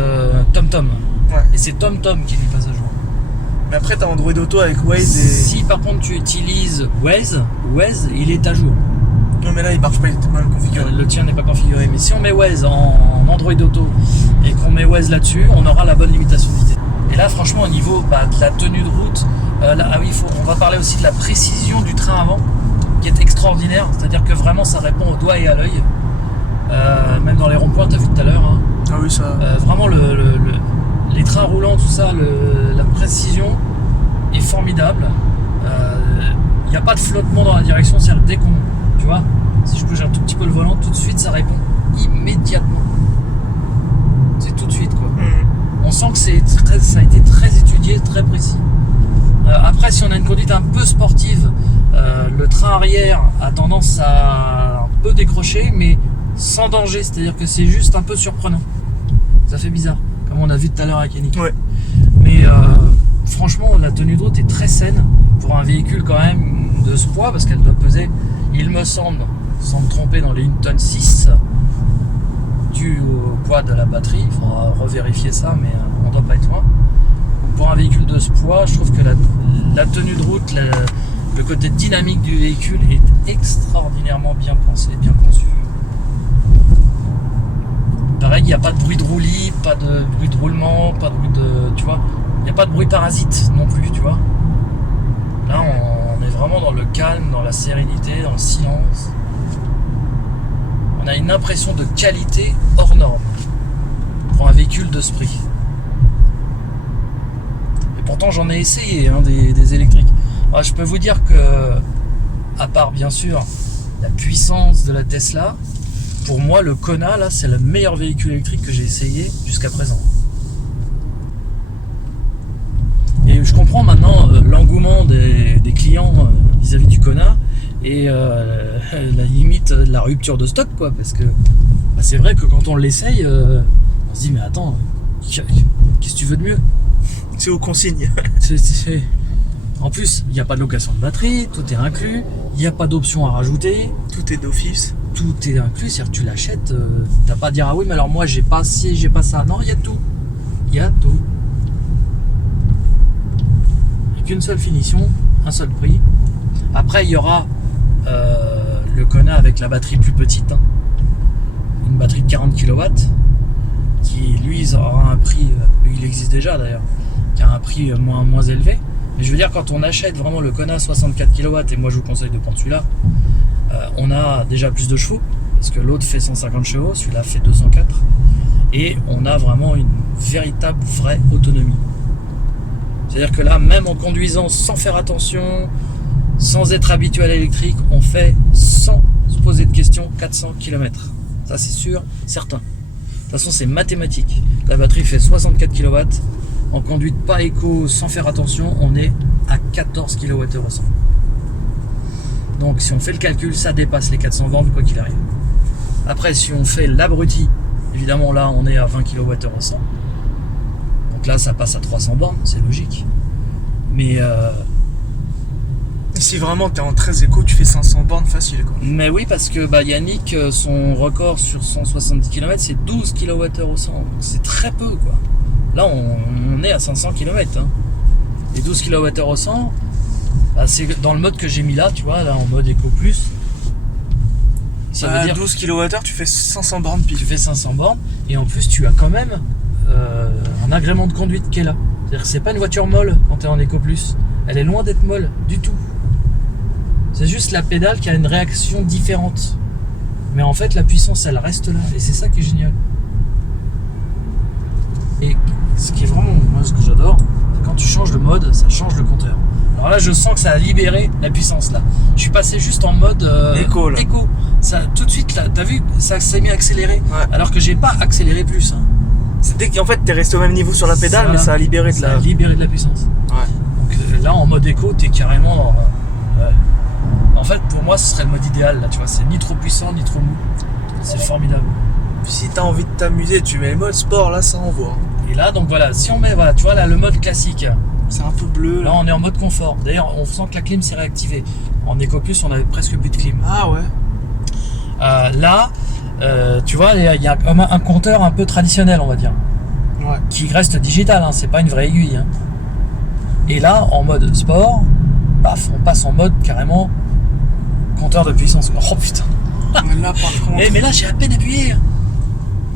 TomTom. Ouais. Et c'est TomTom qui lui passe à jour. Mais après, t'as Android Auto avec Waze et. Si par contre tu utilises Waze, il est à jour. Non, mais là, il marche pas, il était mal configuré. Le tien n'est pas configuré. Mais si on met Waze en Android Auto et qu'on met Waze là-dessus, on aura la bonne limitation de vitesse. Et là, franchement, au niveau de la tenue de route, là, ah oui, on va parler aussi de la précision du train avant, qui est extraordinaire. C'est-à-dire que vraiment, ça répond au doigt et à l'œil. Même dans les ronds-points, tu as vu tout à l'heure. Hein. Ah oui, ça. Vraiment, les trains roulants, tout ça, la précision est formidable. Il n'y a pas de flottement dans la direction, c'est-à-dire dès qu'on, tu vois, si je bouge un tout petit peu le volant, tout de suite ça répond immédiatement. C'est tout de suite quoi. On sent que ça a été très étudié, très précis. Après, si on a une conduite un peu sportive, le train arrière a tendance à un peu décrocher, mais sans danger, c'est-à-dire que c'est juste un peu surprenant. Ça fait bizarre, comme on a vu tout à l'heure avec Yannick. Ouais. Mais franchement, la tenue de route est très saine pour un véhicule quand même de ce poids, parce qu'elle doit peser, il me semble, sans me tromper, dans les 1,6 tonnes, dû au poids de la batterie. Il faudra revérifier ça, mais on doit pas être loin. Pour un véhicule de ce poids, je trouve que la tenue de route, le côté dynamique du véhicule est extraordinairement bien pensé, bien conçu. Pareil, il n'y a pas de bruit de roulis, pas de bruit de roulement, pas de bruit de... Tu vois, il n'y a pas de bruit parasite non plus, tu vois. Là, on est vraiment dans le calme, dans la sérénité, dans le silence. On a une impression de qualité hors norme pour un véhicule de ce prix. Et pourtant, j'en ai essayé hein, des électriques. Alors, je peux vous dire que, à part bien sûr la puissance de la Tesla, pour moi, le Kona, là, c'est le meilleur véhicule électrique que j'ai essayé jusqu'à présent. Et je comprends maintenant l'engouement des clients vis-à-vis du Kona et la limite de la rupture de stock, quoi, parce que bah, c'est vrai que quand on l'essaye, se dit mais attends, qu'est-ce que tu veux de mieux? C'est aux consignes. En plus, il n'y a pas de location de batterie, tout est inclus, il n'y a pas d'option à rajouter, Tout est d'office. tout est inclus, c'est-à-dire que tu l'achètes, t'as pas à dire ah oui mais alors moi j'ai pas ci, j'ai pas ça, non il y a tout, il y a tout. Il n'y a qu'une seule finition, un seul prix. Après il y aura le Kona avec la batterie plus petite, hein. Une batterie de 40 kW qui lui aura un prix, il existe déjà d'ailleurs, qui a un prix moins élevé. Mais je veux dire, quand on achète vraiment le Kona 64 kW, et moi je vous conseille de prendre celui-là, on a déjà plus de chevaux, parce que l'autre fait 150 chevaux, celui-là fait 204, et on a vraiment une véritable vraie autonomie. C'est-à-dire que là, même en conduisant sans faire attention, sans être habitué à l'électrique, on fait sans se poser de questions 400 km. Ça c'est sûr, certain. De toute façon c'est mathématique. La batterie fait 64 kW, en conduite pas éco, sans faire attention, on est à 14 kWh. Donc si on fait le calcul, ça dépasse les 400 bornes quoi qu'il arrive. Après si on fait l'abruti, évidemment là on est à 20 kWh. Donc là ça passe à 300 bornes, c'est logique. Mais Si vraiment t'es en 13 éco, tu fais 500 bornes facile quoi. mais oui, parce que Yannick, son record sur 170 km, c'est 12 kWh au 100. C'est très peu, quoi. Là, on est à 500 km. Hein. Et 12 kWh au 100, c'est dans le mode que j'ai mis là, tu vois, là en mode Eco Plus. Ça veut dire 12 kWh, tu fais 500 bornes pile. tu fais 500 bornes, et en plus, tu as quand même un agrément de conduite qui est là. C'est-à-dire que c'est pas une voiture molle quand tu es en Eco Plus. Elle est loin d'être molle, du tout. C'est juste la pédale qui a une réaction différente. Mais en fait, la puissance, elle reste là. Et c'est ça qui est génial. Et ce qui est vraiment, moi, ce que j'adore, c'est quand tu changes de mode, ça change le compteur. Alors là, je sens que ça a libéré la puissance, là. Je suis passé juste en mode Éco, là. éco. Ça, tout de suite, là, t'as vu, ça s'est mis à accélérer. Ouais. Alors que j'ai pas accéléré plus. Hein. C'est dès qu'en fait t'es resté au même niveau sur la pédale, mais ça a libéré de Ça a la. libéré de la puissance. Ouais. Donc là, en mode éco, t'es carrément... En fait, pour moi, ce serait le mode idéal, là, tu vois. C'est ni trop puissant, ni trop mou. C'est formidable. Si t'as envie de t'amuser, tu mets le mode sport, là ça envoie. Et là, donc voilà, si on met, voilà, tu vois, là, le mode classique, C'est un peu bleu là, là. on est en mode confort. D'ailleurs, on sent que la clim s'est réactivée. En Eco Plus, on avait presque plus de clim. Ah ouais. Là, tu vois, il y a comme un compteur un peu traditionnel, on va dire, Ouais. qui reste digital, hein, c'est pas une vraie aiguille. Hein. Et là, en mode sport, paf, on passe en mode carrément compteur de puissance. Oh putain. Mais là par contre. Mais là, j'ai à peine appuyé. Là,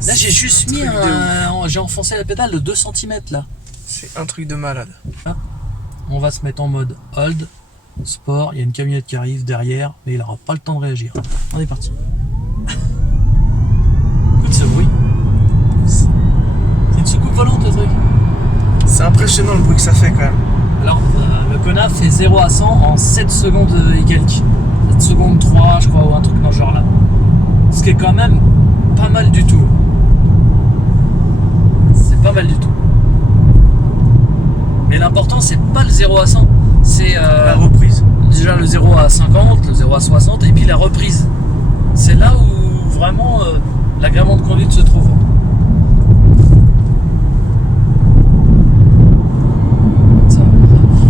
c'est j'ai juste un mis truc de ouf. j'ai enfoncé la pédale de 2 cm là. C'est un truc de malade. On va se mettre en mode hold, sport. Il y a une camionnette qui arrive derrière, mais il n'aura pas le temps de réagir. On est parti. Écoute ce bruit. C'est une soucoupe volante le truc. C'est impressionnant le bruit que ça fait quand même. Alors, le Kona fait 0 à 100 en 7 secondes et quelques. 7 secondes 3, je crois, ou un truc dans ce genre là. Ce qui est quand même pas mal du tout. C'est pas mal du tout. Mais l'important, c'est pas le 0 à 100. C'est La reprise. déjà le 0 à 50, le 0 à 60, et puis la reprise. C'est là où vraiment l'agrément de conduite se trouve. Ça.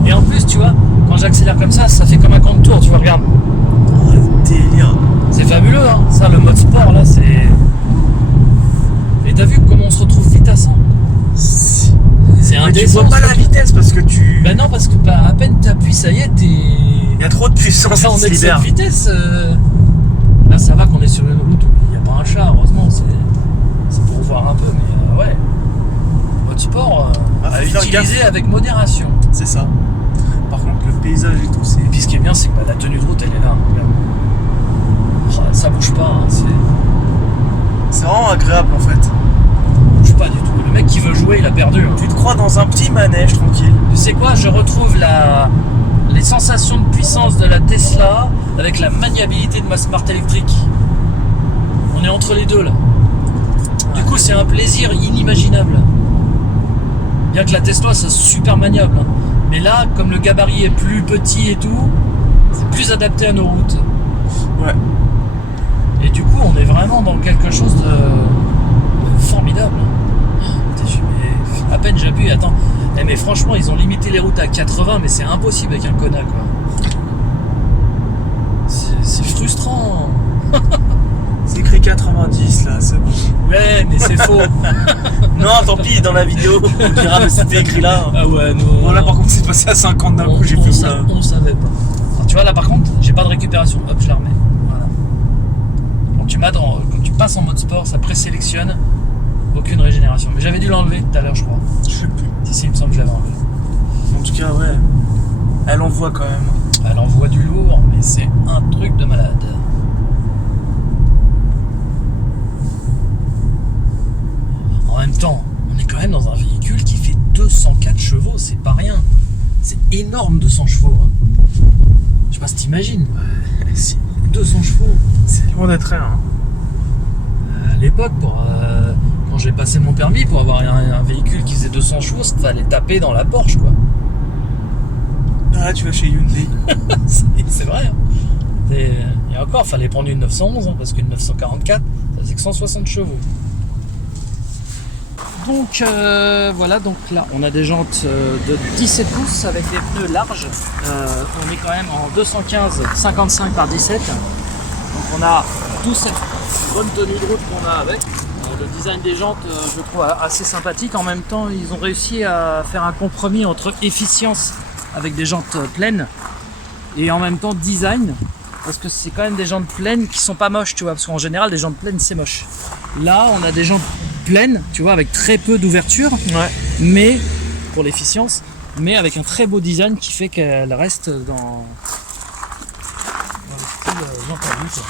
Et en plus, tu vois, quand j'accélère comme ça fait comme un compte tour, tu vois, regarde. Oh, le délire. C'est fabuleux, hein. Ça, le mode sport, là, c'est... Et t'as vu comment on se retrouve vite à 100? C'est Mais tu indécent. vois pas la vitesse parce que tu. Ben non, parce que à peine t'appuies, ça y est, t'es... Il y a trop de puissance Quand on qui se est de cette libère. vitesse, là ça va qu'on est sur une route où il n'y a pas un chat, heureusement, c'est pour voir un peu, mais ouais. Mode sport, Ah, faut à faire utiliser gaffe. avec modération. C'est ça. Par contre, le paysage et tout, c'est. Et puis ce qui est bien, c'est que la tenue de route, elle est là. Regarde. Oh, ça bouge pas, hein, C'est vraiment agréable en fait. ça bouge pas du tout. Le mec qui veut jouer, il a perdu. Hein. Tu te crois dans un petit manège tranquille. Tu sais quoi, je retrouve les sensations de puissance de la Tesla avec la maniabilité de ma Smart électrique. On est entre les deux là. Du coup, c'est un plaisir inimaginable. Bien que la Tesla soit super maniable. Hein. Mais là, comme le gabarit est plus petit et tout, c'est plus adapté à nos routes. Ouais. Et du coup, on est vraiment dans quelque chose de formidable. Mais à peine j'appuie, attends. Eh, mais franchement, ils ont limité les routes à 80, mais c'est impossible avec un Kona, quoi. C'est frustrant. C'est écrit 90 là, c'est bon. Ouais, mais c'est faux. Non, tant pis, dans la vidéo, on dira, mais c'était écrit là. Ah ouais, non. Bon, là par contre, c'est passé à 50 d'un coup, j'ai fait ça. On savait pas. Alors, tu vois, là par contre, j'ai pas de récupération. Hop, je la remets. Voilà. Quand tu passes en mode sport, ça présélectionne. Aucune régénération. Mais j'avais dû l'enlever tout à l'heure, je crois. Je sais plus. Si, il me semble que je l'avais enlevé. En tout cas, ouais. Elle envoie quand même. Elle envoie du lourd, mais c'est un truc de malade. En même temps, on est quand même dans un véhicule qui fait 204 chevaux, c'est pas rien. C'est énorme 200 chevaux. Hein. Je sais pas si t'imagines. Si. 200 chevaux. C'est loin d'être rien. À l'époque, quand j'ai passé mon permis, pour avoir un véhicule qui faisait 200 chevaux, il fallait taper dans la Porsche, quoi. Ah, là, tu vas chez Hyundai. C'est vrai. Hein. Et encore, fallait prendre une 911, hein, parce qu'une 944, ça faisait que 160 chevaux. Donc voilà, donc là on a des jantes de 17 pouces avec des pneus larges. On est quand même en 215 55 par 17. Donc on a toute cette bonne tenue de route qu'on a avec. Le design des jantes, je trouve assez sympathique. En même temps, ils ont réussi à faire un compromis entre efficience avec des jantes pleines et en même temps design. Parce que c'est quand même des jantes pleines qui sont pas moches, tu vois. Parce qu'en général, des jantes pleines, c'est moche. Là, on a des jantes pleines, tu vois, avec très peu d'ouverture, Ouais. mais pour l'efficience, mais avec un très beau design qui fait qu'elle reste dans le style jante à vue, quoi.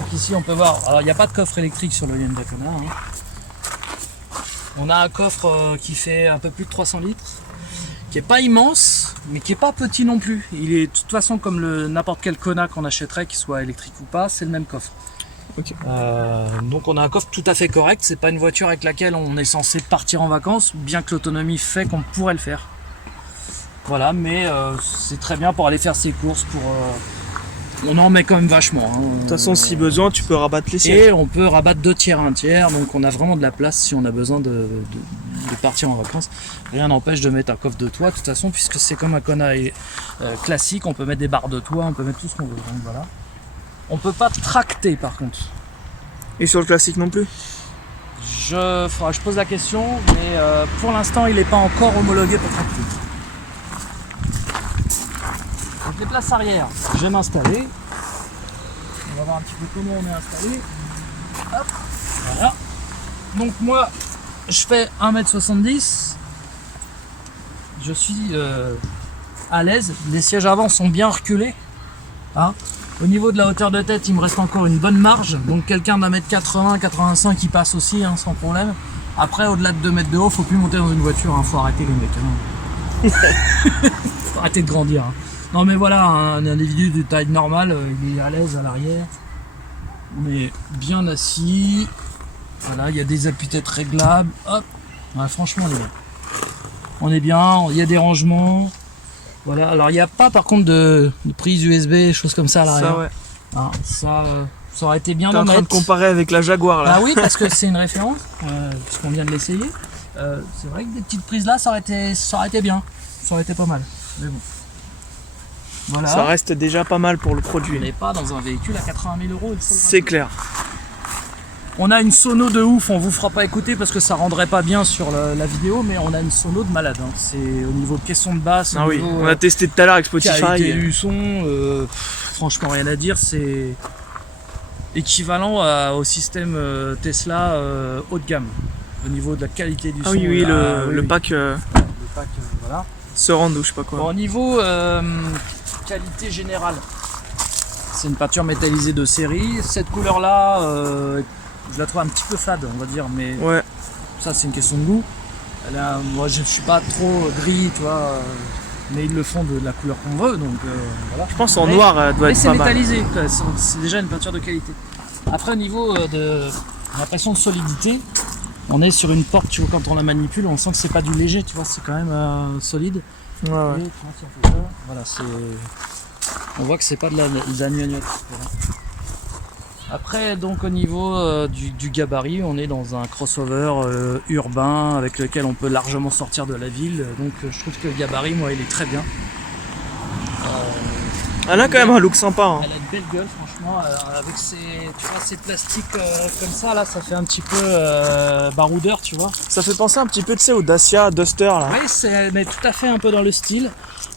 Donc ici, on peut voir. Alors, il n'y a pas de coffre électrique sur le Hyundai Kona. Hein. On a un coffre qui fait un peu plus de 300 litres. Qui est pas immense, mais qui est pas petit non plus. Il est de toute façon comme n'importe quel Kona qu'on achèterait, qu'il soit électrique ou pas, c'est le même coffre. Ok. Donc on a un coffre tout à fait correct. C'est pas une voiture avec laquelle on est censé partir en vacances, bien que l'autonomie fait qu'on pourrait le faire. Voilà, mais c'est très bien pour aller faire ses courses. On en met quand même vachement. Hein. De toute façon, si besoin, tu peux rabattre les sièges. Et on peut rabattre 2 tiers, 1 tiers, donc on a vraiment de la place si on a besoin de partir en vacances. Rien n'empêche de mettre un coffre de toit, de toute façon, puisque c'est comme un Kona classique, on peut mettre des barres de toit, on peut mettre tout ce qu'on veut. Donc voilà. On peut pas tracter par contre. Et sur le classique non plus. Je pose la question, mais pour l'instant il n'est pas encore homologué pour tracter. Donc les places arrière, je vais m'installer. On va voir un petit peu comment on est installé. Hop, voilà. Donc moi, je fais 1m70. Je suis à l'aise. Les sièges avant sont bien reculés. Hein. Au niveau de la hauteur de tête, il me reste encore une bonne marge. Donc quelqu'un d'un mètre 80, 85 qui passe aussi, hein, sans problème. Après, au-delà de 2 mètres de haut, faut plus monter dans une voiture. Hein. Faut arrêter les mecs. Hein. Faut arrêter de grandir. Hein. Non mais voilà, un individu de taille normale, il est à l'aise à l'arrière. On est bien assis. Voilà, il y a des appuis-têtes réglables. Hop. Ouais, franchement, on est bien. Il y a des rangements. Voilà. Alors, il n'y a pas par contre de prise USB, choses comme ça à l'arrière. Ça, ouais. Hein, ça aurait été bien T'es en train de comparer avec la Jaguar là. Ah oui, parce que c'est une référence, puisqu'on vient de l'essayer. C'est vrai que des petites prises là, ça aurait été bien. Ça aurait été pas mal. Mais bon. Voilà. Ça reste déjà pas mal pour le produit. On n'est pas dans un véhicule à 80 000 €. C'est clair. On a une sono de ouf, on vous fera pas écouter parce que ça rendrait pas bien sur la vidéo, mais on a une sono de malade. Hein. C'est au niveau caisson de basse, Ah au oui, niveau, on a testé tout à l'heure avec qualité Spotify. du son, franchement rien à dire, c'est équivalent au système Tesla haut de gamme, au niveau de la qualité du Ah son. oui, oui, là, le pack le pack, voilà. Surround ou je sais pas quoi. Bon, au niveau qualité générale, c'est une peinture métallisée de série. Cette couleur là, je la trouve un petit peu fade, on va dire, mais Ouais. ça c'est une question de goût. Moi je suis pas trop gris, tu vois, mais ils le font de la couleur qu'on veut, donc voilà. Je pense en Mais- noir, elle doit Mais être c'est pas mal. métallisé, quoi. C'est déjà une peinture de qualité. Après au niveau de l'impression de solidité, on est sur une porte, tu vois, quand on la manipule, on sent que c'est pas du léger, tu vois, c'est quand même solide. Ouais, ouais. Et quand on fait ça, voilà, on voit que c'est pas de la gnognotte. Voilà. Après, donc au niveau du gabarit, on est dans un crossover urbain avec lequel on peut largement sortir de la ville. Donc je trouve que le gabarit, moi, il est très bien. Elle a quand même un look sympa. Hein. Elle a une belle gueule, franchement, avec ses, tu vois, ces plastiques comme ça, là, ça fait un petit peu baroudeur, tu vois. Ça fait penser un petit peu, tu sais, au Dacia Duster là. Oui, mais tout à fait un peu dans le style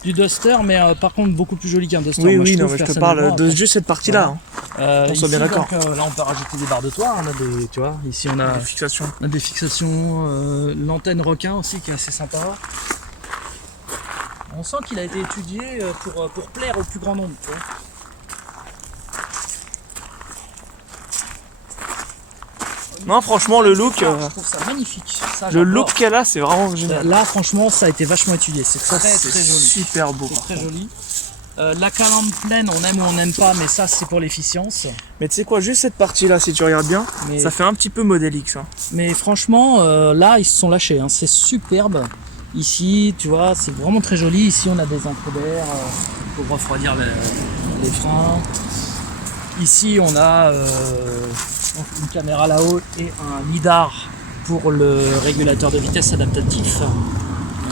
du Duster, mais par contre beaucoup plus joli qu'un Duster. Oui, Moi, oui, je non, trouve, mais je te personnellement. parle de Après, juste cette partie-là. on soit bien d'accord. Là, on peut rajouter des barres de toit. On a des, tu vois, ici on a, Fixation. on a des fixations, l'antenne requin aussi qui est assez sympa. On sent qu'il a été étudié pour plaire au plus grand nombre. Tu vois. Non, franchement, le look, Je trouve ça magnifique. Ça, le j'adore. look qu'elle a, c'est vraiment génial. Là, franchement, ça a été vachement étudié. C'est très très c'est joli. super beau. C'est par très contre. joli. La calandre pleine, on aime ou on n'aime pas, mais ça c'est pour l'efficience. Mais tu sais quoi, juste cette partie-là, si tu regardes bien, Mais, ça fait un petit peu modèle X. Hein. mais franchement, là ils se sont lâchés. Hein. C'est superbe. Ici, tu vois, c'est vraiment très joli. Ici, on a des entrées d'air pour refroidir les freins. Ici, on a une caméra là-haut et un lidar pour le régulateur de vitesse adaptatif,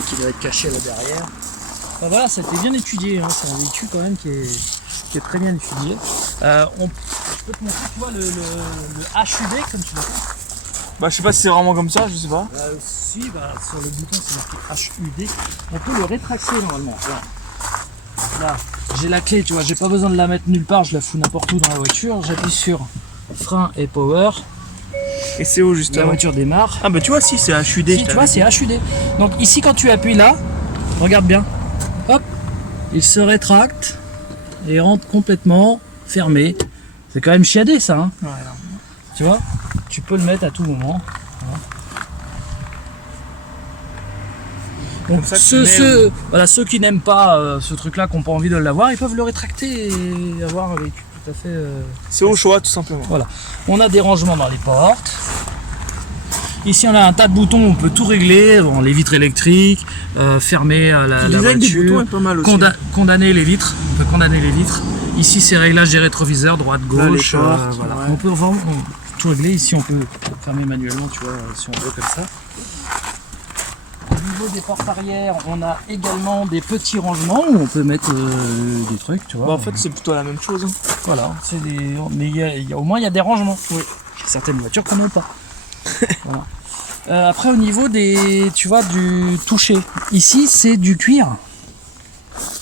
qui doit être caché là derrière. Enfin, voilà, ça a été bien étudié. Hein. C'est un véhicule quand même qui est très bien étudié. Je peux te montrer, tu vois, le HUD comme tu l'appelles. Bah, je sais pas si c'est vraiment comme ça, je sais pas. Si, sur le bouton c'est marqué HUD. On peut le rétracter normalement. Là, j'ai la clé, tu vois, j'ai pas besoin de la mettre nulle part, je la fous n'importe où dans la voiture. J'appuie sur frein et power. Et c'est où La justement? voiture démarre. Ah bah tu vois, si, c'est HUD. Si, tu vois, c'est HUD. Donc ici, quand tu appuies là, regarde bien. Hop, il se rétracte et rentre complètement fermé. C'est quand même chiadé ça. Hein. Ouais, non. Tu vois, tu peux le mettre à tout moment. Voilà. Donc ça, ceux qui n'aiment pas ce truc-là, qui n'ont pas envie de l'avoir, ils peuvent le rétracter et avoir un véhicule tout à fait. C'est au choix, tout simplement. On a des rangements dans les portes. Ici, on a un tas de boutons, on peut tout régler. Bon, les vitres électriques, fermer la Le design des boutons voiture, est pas mal aussi. condamner les vitres. On peut condamner les vitres. Ici, c'est réglage des rétroviseurs, droite, gauche. les portes, Voilà. ouais. On peut vraiment tout régler. Ici, on peut fermer manuellement, tu vois, si on veut comme ça. Au niveau des portes arrière, on a également des petits rangements où on peut mettre des trucs, tu vois. Bah, en fait, c'est plutôt la même chose. Hein. Voilà, mais au moins il y a des rangements. Oui. Il y a certaines voitures qu'on n'a pas. Voilà. Après au niveau du toucher, ici c'est du cuir.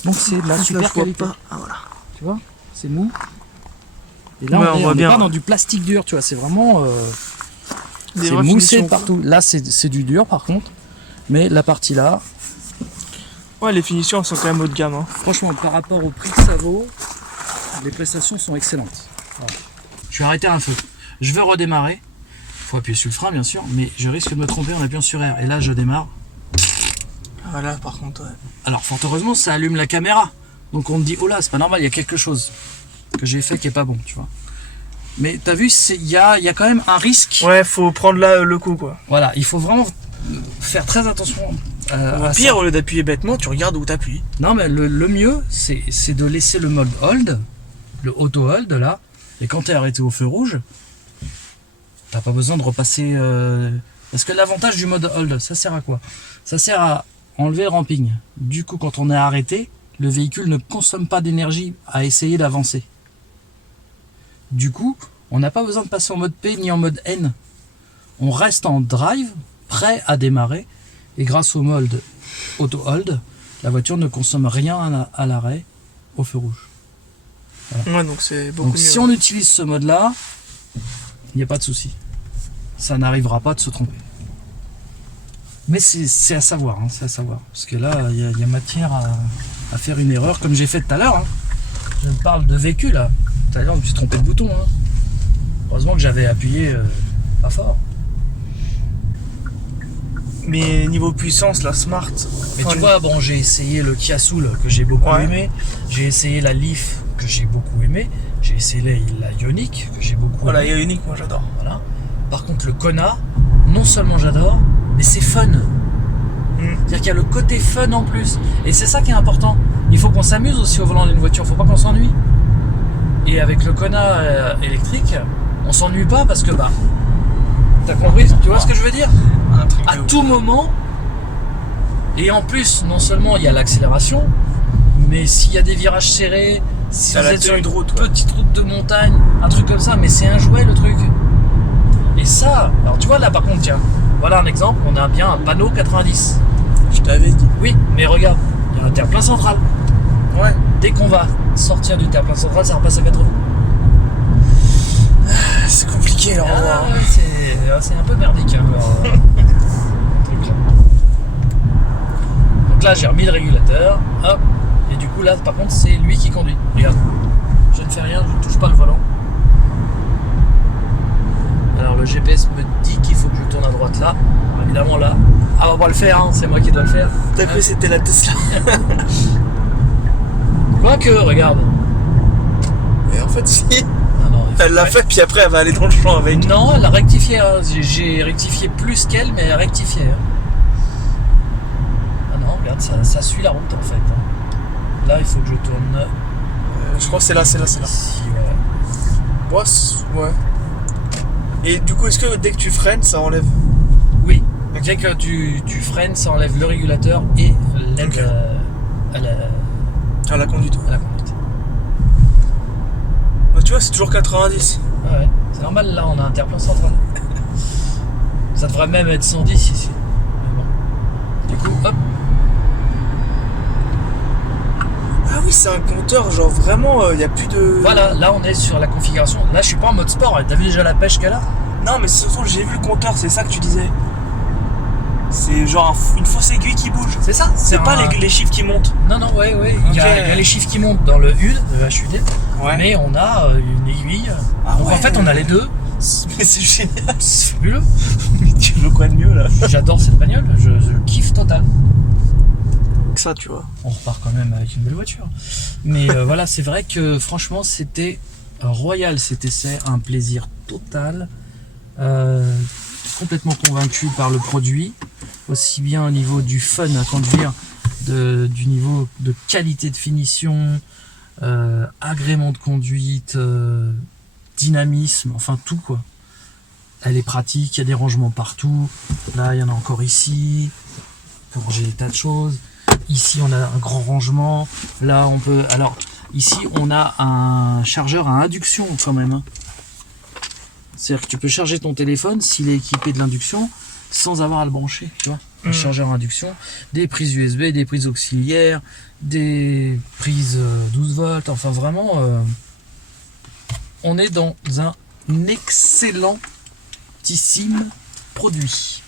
Donc c'est de la super qualité. Ah voilà. Tu vois, c'est mou. Et là Ouais, on voit est bien, pas ouais. dans du plastique dur, tu vois, c'est vraiment Des c'est vraies moussé finitions, de partout. Là c'est du dur par contre. Mais la partie là, Ouais, les finitions elles sont quand même haut de gamme. Hein. franchement par rapport au prix que ça vaut, les prestations sont excellentes. Voilà. Je vais arrêter un feu. Je veux redémarrer. Faut appuyer sur le frein bien sûr, mais je risque de me tromper en appuyant sur R. Et là je démarre. Voilà, par contre, ouais. Alors fort heureusement ça allume la caméra. Donc on me dit oh là c'est pas normal, il y a quelque chose que j'ai fait qui est pas bon, tu vois. Mais t'as vu, il y a quand même un risque. Ouais, faut prendre là le coup, quoi. Voilà, il faut vraiment faire très attention. Au À pire, ça. au lieu d'appuyer bêtement, tu regardes où t'appuies. Non mais le mieux c'est de laisser le mode hold, le auto hold là, et quand t'es arrêté au feu rouge, t'as pas besoin de repasser. Parce que l'avantage du mode hold, ça sert à quoi? Ça sert à enlever le ramping. Du coup, quand on est arrêté, le véhicule ne consomme pas d'énergie à essayer d'avancer. Du coup, on n'a pas besoin de passer en mode P ni en mode N. On reste en drive, prêt à démarrer, et grâce au mode auto hold, la voiture ne consomme rien à l'arrêt au feu rouge. Ouais, donc c'est beaucoup Donc mieux. si on utilise ce mode-là, il n'y a pas de souci. Ça n'arrivera pas de se tromper. Mais c'est à savoir, hein, c'est à savoir. Parce que là, il y a matière à faire une erreur, comme j'ai fait tout à l'heure. Hein. Je parle de vécu là. Tout à l'heure, je me suis trompé de bouton. Hein. Heureusement que j'avais appuyé pas fort. Mais niveau puissance, la Smart. Mais enfin, tu vois, bon, j'ai essayé le Kia Soul que j'ai beaucoup Ouais. aimé. J'ai essayé la Leaf que j'ai beaucoup aimé. J'ai essayé la Ioniq que j'ai beaucoup Voilà, aimé. il y a Unique, moi j'adore. Voilà. Par contre, le Kona, non seulement j'adore, mais c'est fun. C'est-à-dire qu'il y a le côté fun en plus. Et c'est ça qui est important. Il faut qu'on s'amuse aussi au volant d'une voiture. Faut pas qu'on s'ennuie. Et avec le Kona électrique, on s'ennuie pas parce que bah, t'as compris, tu vois ce que je veux dire? Un truc À de ouf. tout moment. Et en plus, non seulement il y a l'accélération, mais s'il y a des virages serrés, si T'as vous la êtes sur tenue une de route, ouais. petite route de montagne, un truc comme ça, mais c'est un jouet le truc. Et ça, alors tu vois là par contre, tiens, voilà un exemple, on a bien un panneau 90. Je t'avais dit. Oui, mais regarde, il y a un terre-plein central. Ouais. Dès qu'on va sortir du terre-plein central, ça repasse à 80. C'est compliqué là. Ah, ouais, c'est un peu merdique. Hein, truc, là. Donc là, j'ai remis le régulateur. Hop. Et du coup, là, par contre, c'est lui qui conduit. Regarde. Je ne fais rien, je ne touche pas le volant. Alors, le GPS me dit qu'il faut que je tourne à droite là. Alors, évidemment, là. Ah, on va pas le faire, hein, c'est moi qui dois le faire. T'as cru que c'était la Tesla. Quoique, regarde. Et en fait, si. Non, non, il faut Elle l'a pas- fait, puis après, elle va aller dans le champ avec. Non, elle a rectifié. Hein. J'ai rectifié plus qu'elle, mais elle a rectifié. Hein. Ah non, regarde, ça suit la route en fait. Hein. Là, il faut que je tourne. Je crois que c'est là, c'est là, c'est là. Ici, ouais. Ouais. Et du coup, est-ce que dès que tu freines, ça enlève? Oui, dès que tu freines, ça enlève le régulateur et l'aide Ok. à la conduite. conduite. Bah, tu vois, c'est toujours 90. Ouais, ouais. C'est normal, là, on a un terre-plein central. Ça devrait même être 110 ici. Mais bon. Du coup, hop. Ah oui, c'est un compteur, genre vraiment, il n'y a plus de. Voilà, là, on est sur la configuration. Là, je suis pas en mode sport. T'as vu déjà la pêche qu'elle a? Non, mais surtout, j'ai vu le compteur, c'est ça que tu disais. C'est genre une fausse aiguille qui bouge. C'est ça. C'est pas un- les chiffres qui montent. Non, non, ouais. Il y a Ok. les chiffres qui montent dans le HUD, le HUD, Ouais. mais on a une aiguille. Ah Donc ouais. en fait, on a les deux. Mais c'est génial. C'est fabuleux. Mais tu veux quoi de mieux là? J'adore cette bagnole, je kiffe total. Ça, tu vois. On repart quand même avec une belle voiture. Mais voilà, c'est vrai que franchement, c'était royal cet essai, un plaisir total. Complètement convaincu par le produit, aussi bien au niveau du fun à conduire, du niveau de qualité de finition, agrément de conduite, dynamisme, enfin tout quoi. Elle est pratique, il y a des rangements partout. Là, il y en a encore ici. On peut ranger des tas de choses. Ici, on a un grand rangement. Là, on peut... Alors, ici, on a un chargeur à induction quand même. Hein. C'est-à-dire que tu peux charger ton téléphone s'il est équipé de l'induction sans avoir à le brancher, tu vois. Un chargeur à induction, des prises USB, des prises auxiliaires, des prises 12 volts. Enfin, vraiment, on est dans un excellentissime produit.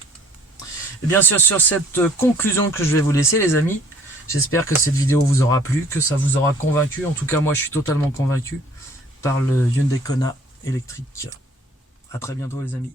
Et bien sûr, sur cette conclusion que je vais vous laisser, les amis, j'espère que cette vidéo vous aura plu, que ça vous aura convaincu. En tout cas, moi, je suis totalement convaincu par le Hyundai Kona électrique. À très bientôt, les amis.